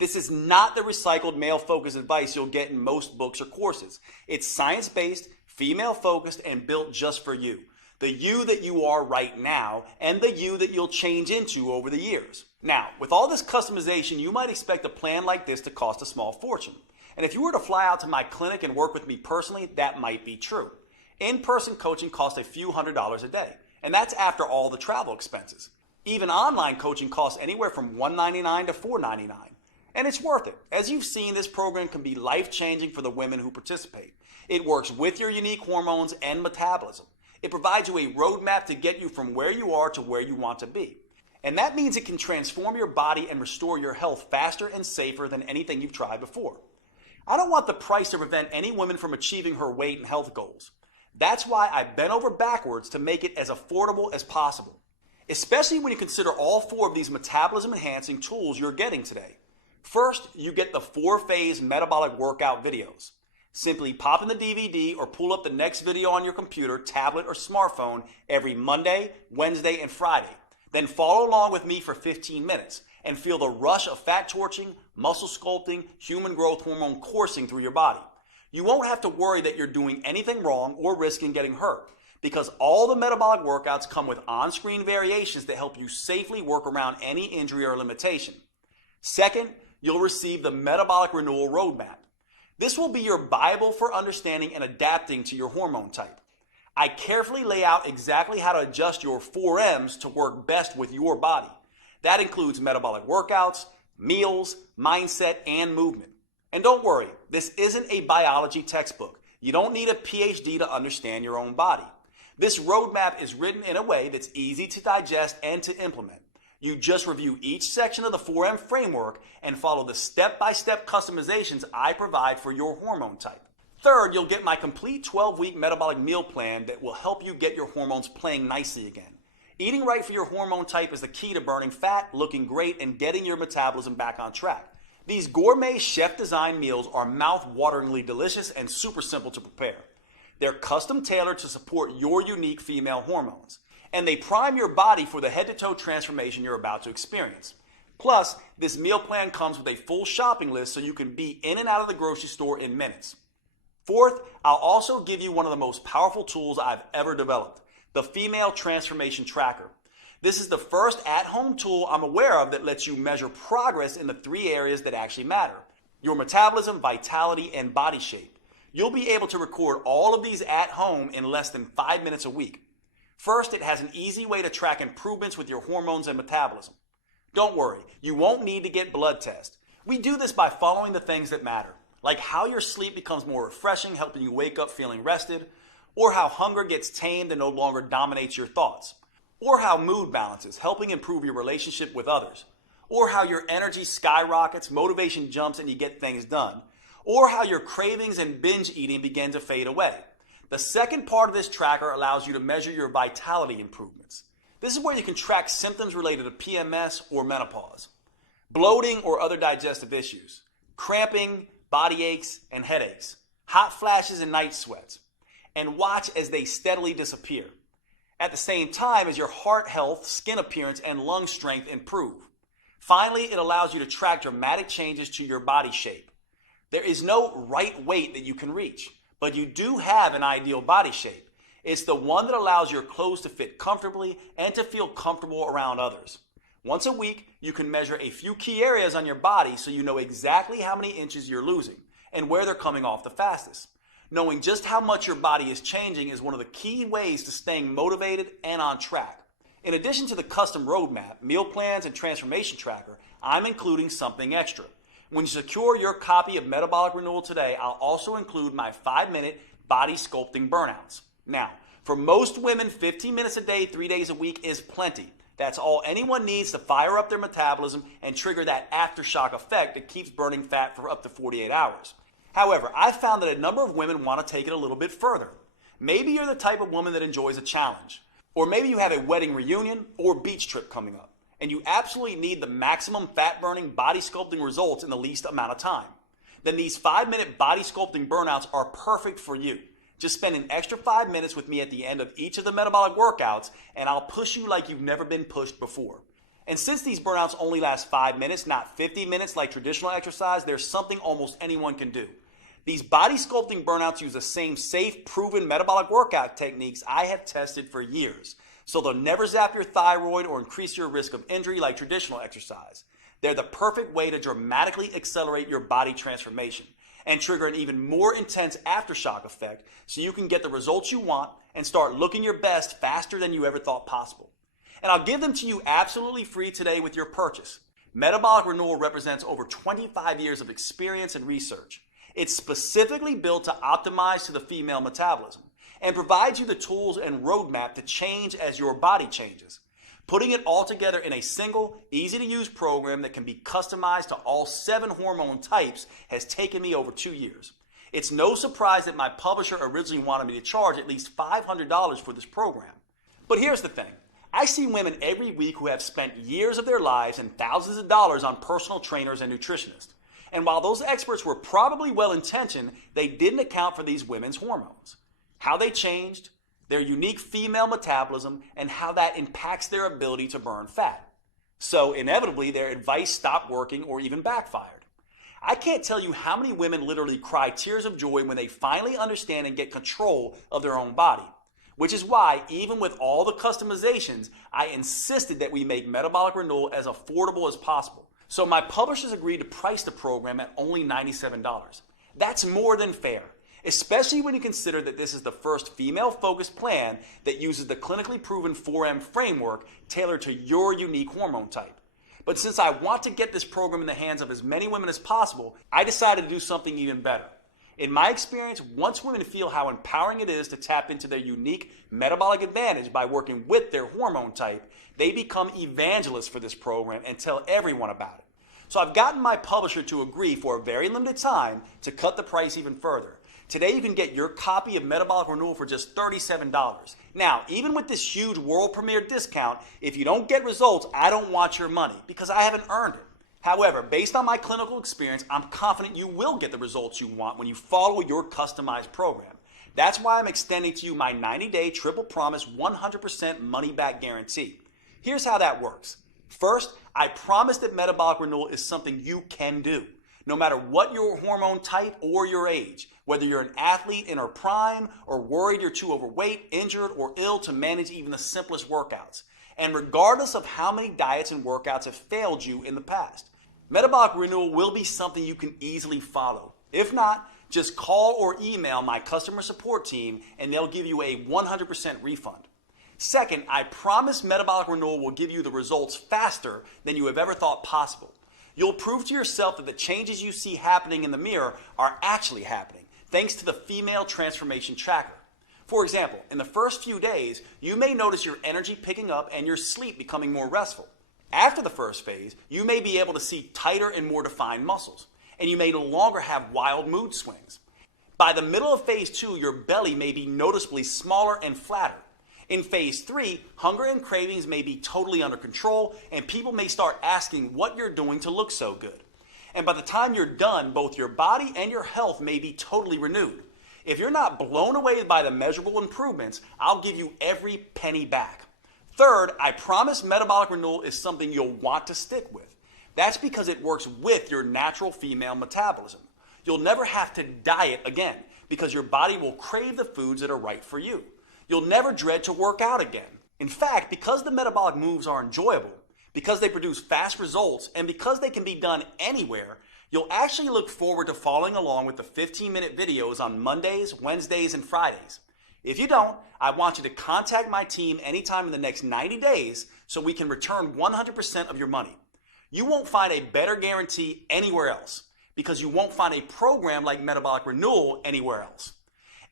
This is not the recycled male-focused advice you'll get in most books or courses. It's science-based, female-focused, and built just for you. The you that you are right now, and the you that you'll change into over the years. Now, with all this customization, you might expect a plan like this to cost a small fortune. And if you were to fly out to my clinic and work with me personally, that might be true. In-person coaching costs a few $100s a day, and that's after all the travel expenses. Even online coaching costs anywhere from $199 to $499, and it's worth it. As you've seen, this program can be life-changing for the women who participate. It works with your unique hormones and metabolism. It provides you a roadmap to get you from where you are to where you want to be. And that means it can transform your body and restore your health faster and safer than anything you've tried before. I don't want the price to prevent any woman from achieving her weight and health goals. That's why I bent over backwards to make it as affordable as possible, especially when you consider all 4 of these metabolism-enhancing tools you're getting today. First, you get the 4-phase metabolic workout videos. Simply pop in the DVD or pull up the next video on your computer, tablet, or smartphone every Monday, Wednesday, and Friday. Then follow along with me for 15 minutes and feel the rush of fat torching, muscle sculpting, human growth hormone coursing through your body. You won't have to worry that you're doing anything wrong or risking getting hurt, because all the metabolic workouts come with on-screen variations that help you safely work around any injury or limitation. Second, you'll receive the Metabolic Renewal Roadmap. This will be your Bible for understanding and adapting to your hormone type. I carefully lay out exactly how to adjust your 4Ms to work best with your body. That includes metabolic workouts, meals, mindset, and movement. And don't worry, this isn't a biology textbook. You don't need a PhD to understand your own body. This roadmap is written in a way that's easy to digest and to implement. You just review each section of the 4M framework and follow the step-by-step customizations I provide for your hormone type. Third, you'll get my complete 12-week metabolic meal plan that will help you get your hormones playing nicely again. Eating right for your hormone type is the key to burning fat, looking great, and getting your metabolism back on track. These gourmet chef-designed meals are mouth-wateringly delicious and super simple to prepare. They're custom-tailored to support your unique female hormones, and they prime your body for the head-to-toe transformation you're about to experience. Plus, this meal plan comes with a full shopping list so you can be in and out of the grocery store in minutes. Fourth, I'll also give you one of the most powerful tools I've ever developed, the Female Transformation Tracker. This is the first at-home tool I'm aware of that lets you measure progress in the 3 areas that actually matter: your metabolism, vitality, and body shape. You'll be able to record all of these at home in less than 5 minutes a week. First, it has an easy way to track improvements with your hormones and metabolism. Don't worry, you won't need to get blood tests. We do this by following the things that matter, like how your sleep becomes more refreshing, helping you wake up feeling rested, or how hunger gets tamed and no longer dominates your thoughts, or how mood balances, helping improve your relationship with others, or how your energy skyrockets, motivation jumps, and you get things done, or how your cravings and binge eating begin to fade away. The second part of this tracker allows you to measure your vitality improvements. This is where you can track symptoms related to PMS or menopause, bloating or other digestive issues, cramping, body aches, and headaches, hot flashes and night sweats, and watch as they steadily disappear. At the same time as your heart health, skin appearance, and lung strength improve. Finally, it allows you to track dramatic changes to your body shape. There is no right weight that you can reach, but you do have an ideal body shape. It's the one that allows your clothes to fit comfortably and to feel comfortable around others. Once a week, you can measure a few key areas on your body so you know exactly how many inches you're losing and where they're coming off the fastest. Knowing just how much your body is changing is one of the key ways to staying motivated and on track. In addition to the custom roadmap, meal plans, and transformation tracker, I'm including something extra. When you secure your copy of Metabolic Renewal today, I'll also include my 5-minute body sculpting burnouts. Now, for most women, 15 minutes a day, 3 days a week is plenty. That's all anyone needs to fire up their metabolism and trigger that aftershock effect that keeps burning fat for up to 48 hours. However, I've found that a number of women want to take it a little bit further. Maybe you're the type of woman that enjoys a challenge. Or maybe you have a wedding reunion or beach trip coming up, and you absolutely need the maximum fat-burning body sculpting results in the least amount of time. Then these 5-minute body sculpting burnouts are perfect for you. Just spend an extra 5 minutes with me at the end of each of the metabolic workouts, and I'll push you like you've never been pushed before. And since these burnouts only last 5 minutes, not 50 minutes like traditional exercise, there's something almost anyone can do. These body sculpting burnouts use the same safe, proven metabolic workout techniques I have tested for years. So they'll never zap your thyroid or increase your risk of injury like traditional exercise. They're the perfect way to dramatically accelerate your body transformation and trigger an even more intense aftershock effect so you can get the results you want and start looking your best faster than you ever thought possible. And I'll give them to you absolutely free today with your purchase. Metabolic Renewal represents over 25 years of experience and research. It's specifically built to optimize to the female metabolism and provides you the tools and roadmap to change as your body changes. Putting it all together in a single, easy-to-use program that can be customized to all 7 hormone types has taken me over 2 years. It's no surprise that my publisher originally wanted me to charge at least $500 for this program. But here's the thing. I see women every week who have spent years of their lives and thousands of dollars on personal trainers and nutritionists. And while those experts were probably well-intentioned, they didn't account for these women's hormones, how they changed, their unique female metabolism, and how that impacts their ability to burn fat. So inevitably, their advice stopped working or even backfired. I can't tell you how many women literally cry tears of joy when they finally understand and get control of their own body. Which is why, even with all the customizations, I insisted that we make Metabolic Renewal as affordable as possible. So my publishers agreed to price the program at only $97. That's more than fair, especially when you consider that this is the first female-focused plan that uses the clinically proven 4M framework tailored to your unique hormone type. But since I want to get this program in the hands of as many women as possible, I decided to do something even better. In my experience, once women feel how empowering it is to tap into their unique metabolic advantage by working with their hormone type, they become evangelists for this program and tell everyone about it. So I've gotten my publisher to agree for a very limited time to cut the price even further. Today you can get your copy of Metabolic Renewal for just $37. Now, even with this huge world premiere discount, if you don't get results, I don't want your money because I haven't earned it. However, based on my clinical experience, I'm confident you will get the results you want when you follow your customized program. That's why I'm extending to you my 90-day triple promise 100% money-back guarantee. Here's how that works. First, I promise that Metabolic Renewal is something you can do, no matter what your hormone type or your age, whether you're an athlete in her prime or worried you're too overweight, injured, or ill to manage even the simplest workouts. And regardless of how many diets and workouts have failed you in the past, Metabolic Renewal will be something you can easily follow. If not, just call or email my customer support team and they'll give you a 100% refund. Second, I promise Metabolic Renewal will give you the results faster than you have ever thought possible. You'll prove to yourself that the changes you see happening in the mirror are actually happening, thanks to the Female Transformation Tracker. For example, in the first few days, you may notice your energy picking up and your sleep becoming more restful. After the first phase, you may be able to see tighter and more defined muscles, and you may no longer have wild mood swings. By the middle of phase 2, your belly may be noticeably smaller and flatter. In phase 3, hunger and cravings may be totally under control, and people may start asking what you're doing to look so good. And by the time you're done, both your body and your health may be totally renewed. If you're not blown away by the measurable improvements, I'll give you every penny back. Third, I promise Metabolic Renewal is something you'll want to stick with. That's because it works with your natural female metabolism. You'll never have to diet again because your body will crave the foods that are right for you. You'll never dread to work out again. In fact, because the metabolic moves are enjoyable, because they produce fast results, and because they can be done anywhere, you'll actually look forward to following along with the 15-minute videos on Mondays, Wednesdays, and Fridays. If you don't, I want you to contact my team anytime in the next 90 days so we can return 100% of your money. You won't find a better guarantee anywhere else because you won't find a program like Metabolic Renewal anywhere else.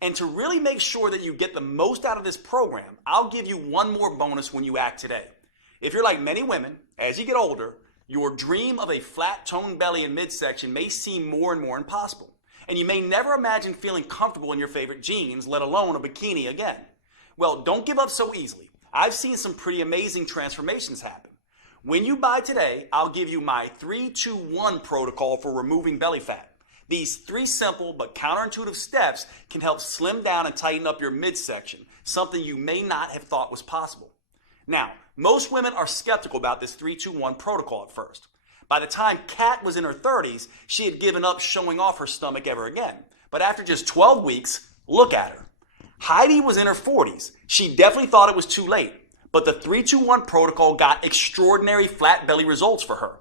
And to really make sure that you get the most out of this program, I'll give you one more bonus when you act today. If you're like many women, as you get older, your dream of a flat toned belly and midsection may seem more and more impossible. And you may never imagine feeling comfortable in your favorite jeans, let alone a bikini again. Well, don't give up so easily. I've seen some pretty amazing transformations happen. When you buy today, I'll give you my 3-2-1 protocol for removing belly fat. These 3 simple but counterintuitive steps can help slim down and tighten up your midsection, something you may not have thought was possible. Now, most women are skeptical about this 3-2-1 protocol at first. By the time Kat was in her 30s, she had given up showing off her stomach ever again. But after just 12 weeks, look at her. Heidi was in her 40s. She definitely thought it was too late. But the 3-2-1 protocol got extraordinary flat belly results for her.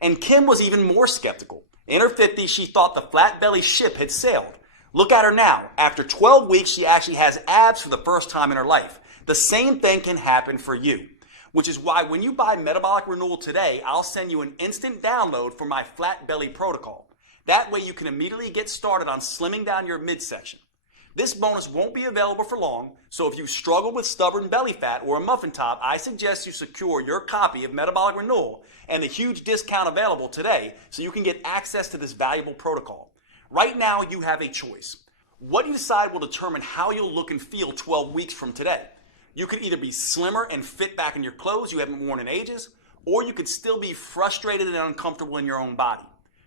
And Kim was even more skeptical. In her 50s, she thought the flat belly ship had sailed. Look at her now. After 12 weeks, she actually has abs for the first time in her life. The same thing can happen for you. Which is why when you buy Metabolic Renewal today, I'll send you an instant download for my flat belly protocol. That way you can immediately get started on slimming down your midsection. This bonus won't be available for long, so if you struggle with stubborn belly fat or a muffin top, I suggest you secure your copy of Metabolic Renewal and the huge discount available today so you can get access to this valuable protocol. Right now, you have a choice. What you decide will determine how you'll look and feel 12 weeks from today. You could either be slimmer and fit back in your clothes you haven't worn in ages, or you could still be frustrated and uncomfortable in your own body.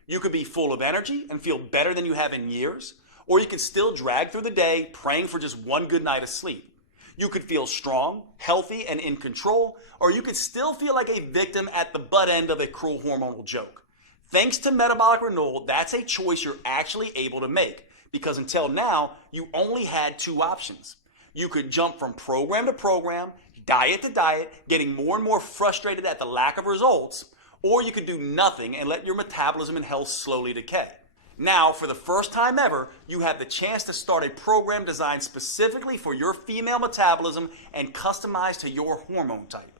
You could be full of energy and feel better than you have in years, or you could still drag through the day praying for just one good night of sleep. You could feel strong, healthy, and in control, or you could still feel like a victim at the butt end of a cruel hormonal joke. Thanks to Metabolic Renewal, that's a choice you're actually able to make, because until now, you only had 2 options. You could jump from program to program, diet to diet, getting more and more frustrated at the lack of results, or you could do nothing and let your metabolism and health slowly decay. Now, for the first time ever, you have the chance to start a program designed specifically for your female metabolism and customized to your hormone type.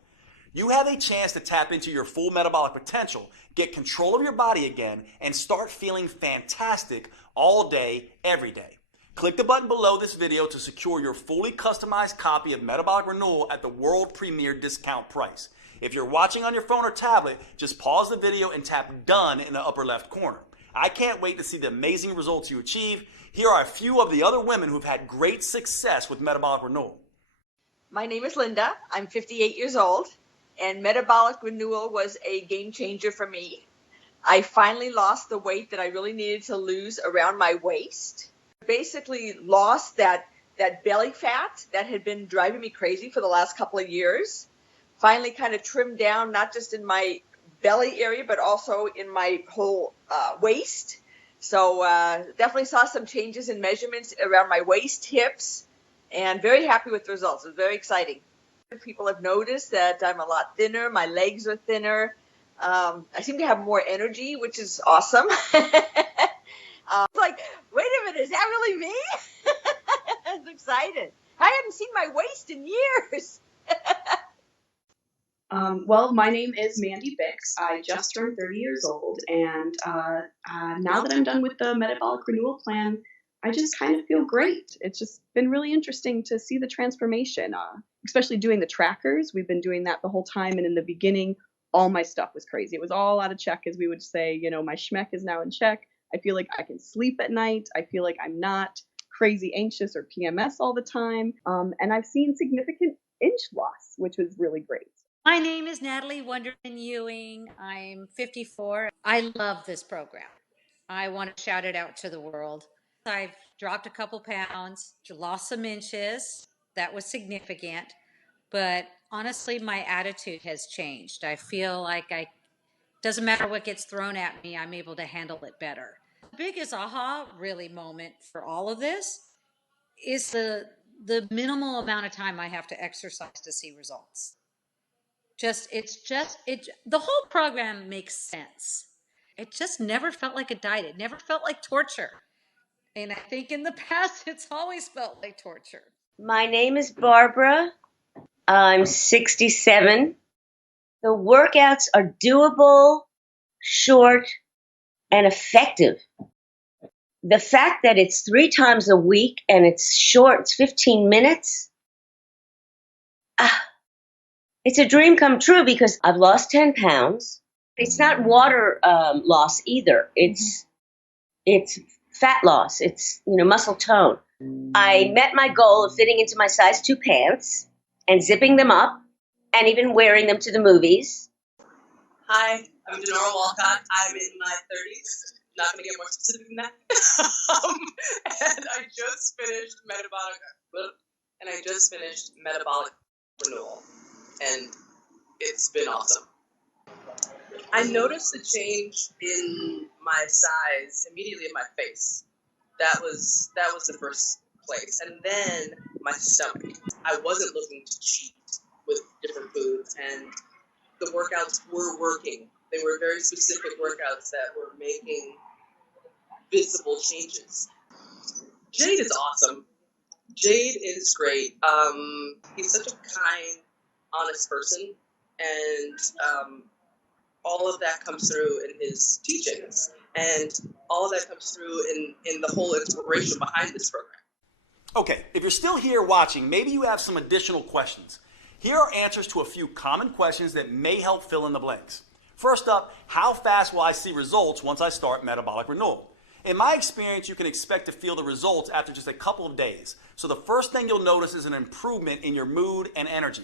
You have a chance to tap into your full metabolic potential, get control of your body again, and start feeling fantastic all day, every day. Click the button below this video to secure your fully customized copy of Metabolic Renewal at the world premiere discount price. If you're watching on your phone or tablet, just pause the video and tap Done in the upper left corner. I can't wait to see the amazing results you achieve. Here are a few of the other women who've had great success with Metabolic Renewal. My name is Linda. I'm 58 years old, and Metabolic Renewal was a game changer for me. I finally lost the weight that I really needed to lose around my waist. Basically lost that belly fat that had been driving me crazy for the last couple of years. Finally kind of trimmed down, not just in my belly area, but also in my whole waist. So definitely saw some changes in measurements around my waist, hips, and very happy with the results. It was very exciting. People have noticed that I'm a lot thinner. My legs are thinner. I seem to have more energy, which is awesome. Like, wait a minute, is that really me? I was excited. I hadn't seen my waist in years. Well, my name is Mandy Bix. I just turned 30 years old, and now that I'm done with the Metabolic Renewal Plan, I just kind of feel great. It's just been really interesting to see the transformation, especially doing the trackers. We've been doing that the whole time, and in the beginning, all my stuff was crazy. It was all out of check, as we would say. You know, my schmeck is now in check. I feel like I can sleep at night. I feel like I'm not crazy anxious or PMS all the time, and I've seen significant inch loss, which was really great. My name is Natalie Wonderman Ewing. I'm 54. I love this program. I want to shout it out to the world. I've dropped a couple pounds, lost some inches. That was significant. But honestly, my attitude has changed. I feel like doesn't matter what gets thrown at me, I'm able to handle it better. The biggest aha really moment for all of this is the minimal amount of time I have to exercise to see results. The whole program makes sense. It just never felt like a diet. It never felt like torture. And I think in the past, it's always felt like torture. My name is Barbara. I'm 67. The workouts are doable. short, and effective. The fact that it's 3 times a week and it's short, it's 15 minutes, it's a dream come true because I've lost 10 pounds. It's not water loss either. It's fat loss. It's, muscle tone. I met my goal of fitting into my size 2 pants and zipping them up and even wearing them to the movies. Hi, I'm Denora Walcott. I'm in my 30s. Not going to get more specific than that. And I just finished metabolic renewal, and it's been awesome. I noticed the change in my size immediately in my face. That was the first place, and then my stomach. I wasn't looking to cheat with different foods, and the workouts were working. They were very specific workouts that were making visible changes. Jade is awesome. Jade is great. He's such a kind, honest person, and all of that comes through in his teachings, and all of that comes through in the whole inspiration behind this program. Okay, if you're still here watching, maybe you have some additional questions. Here are answers to a few common questions that may help fill in the blanks. First up, how fast will I see results once I start metabolic renewal? In my experience, you can expect to feel the results after just a couple of days. So the first thing you'll notice is an improvement in your mood and energy.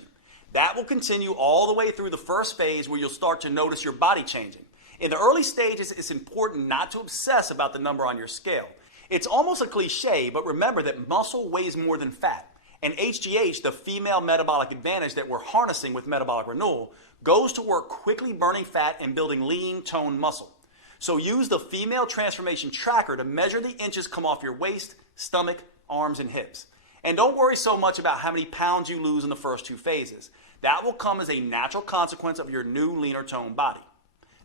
That will continue all the way through the first phase where you'll start to notice your body changing. In the early stages, it's important not to obsess about the number on your scale. It's almost a cliche, but remember that muscle weighs more than fat. And HGH, the female metabolic advantage that we're harnessing with metabolic renewal, goes to work quickly burning fat and building lean, toned muscle. So use the female transformation tracker to measure the inches come off your waist, stomach, arms, and hips. And don't worry so much about how many pounds you lose in the first 2 phases. That will come as a natural consequence of your new leaner toned body.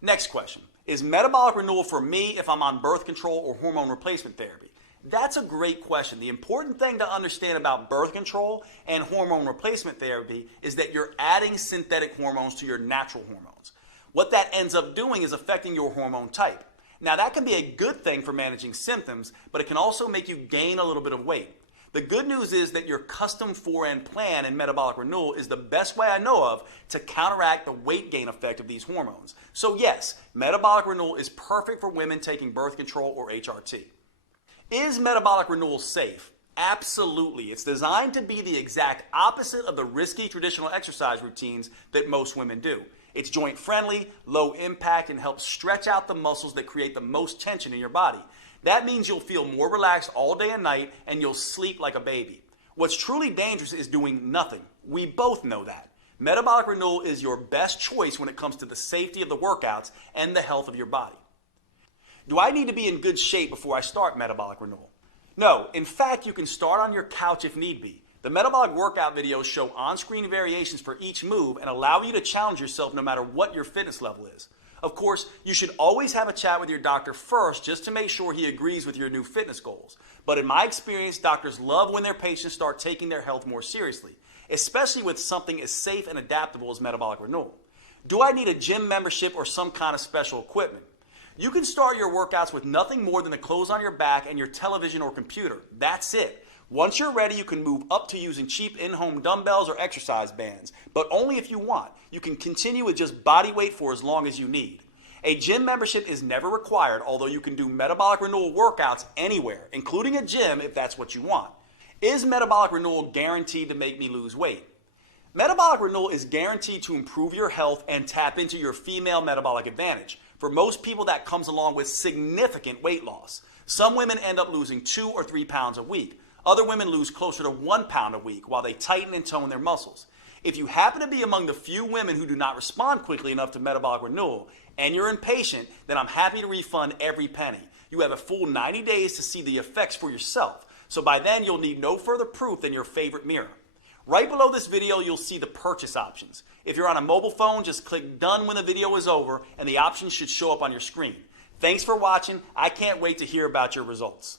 Next question. Is metabolic renewal for me if I'm on birth control or hormone replacement therapy? That's a great question. The important thing to understand about birth control and hormone replacement therapy is that you're adding synthetic hormones to your natural hormones. What that ends up doing is affecting your hormone type. Now that can be a good thing for managing symptoms, but it can also make you gain a little bit of weight. The good news is that your custom 4N plan in metabolic renewal is the best way I know of to counteract the weight gain effect of these hormones. So yes, metabolic renewal is perfect for women taking birth control or HRT. Is metabolic renewal safe? Absolutely. It's designed to be the exact opposite of the risky traditional exercise routines that most women do. It's joint friendly, low impact, and helps stretch out the muscles that create the most tension in your body. That means you'll feel more relaxed all day and night, and you'll sleep like a baby. What's truly dangerous is doing nothing. We both know that. Metabolic renewal is your best choice when it comes to the safety of the workouts and the health of your body. Do I need to be in good shape before I start metabolic renewal? No, in fact, you can start on your couch if need be. The metabolic workout videos show on-screen variations for each move and allow you to challenge yourself no matter what your fitness level is. Of course, you should always have a chat with your doctor first just to make sure he agrees with your new fitness goals. But in my experience, doctors love when their patients start taking their health more seriously, especially with something as safe and adaptable as metabolic renewal. Do I need a gym membership or some kind of special equipment? You can start your workouts with nothing more than the clothes on your back and your television or computer. That's it. Once you're ready, you can move up to using cheap in-home dumbbells or exercise bands, but only if you want. You can continue with just body weight for as long as you need. A gym membership is never required, although you can do metabolic renewal workouts anywhere, including a gym if that's what you want. Is metabolic renewal guaranteed to make me lose weight? Metabolic renewal is guaranteed to improve your health and tap into your female metabolic advantage. For most people, that comes along with significant weight loss. Some women end up losing 2 or 3 pounds a week. Other women lose closer to 1 pound a week while they tighten and tone their muscles. If you happen to be among the few women who do not respond quickly enough to metabolic renewal and you're impatient, then I'm happy to refund every penny. You have a full 90 days to see the effects for yourself. So by then, you'll need no further proof than your favorite mirror. Right below this video, you'll see the purchase options. If you're on a mobile phone, just click done when the video is over and the options should show up on your screen. Thanks for watching. I can't wait to hear about your results.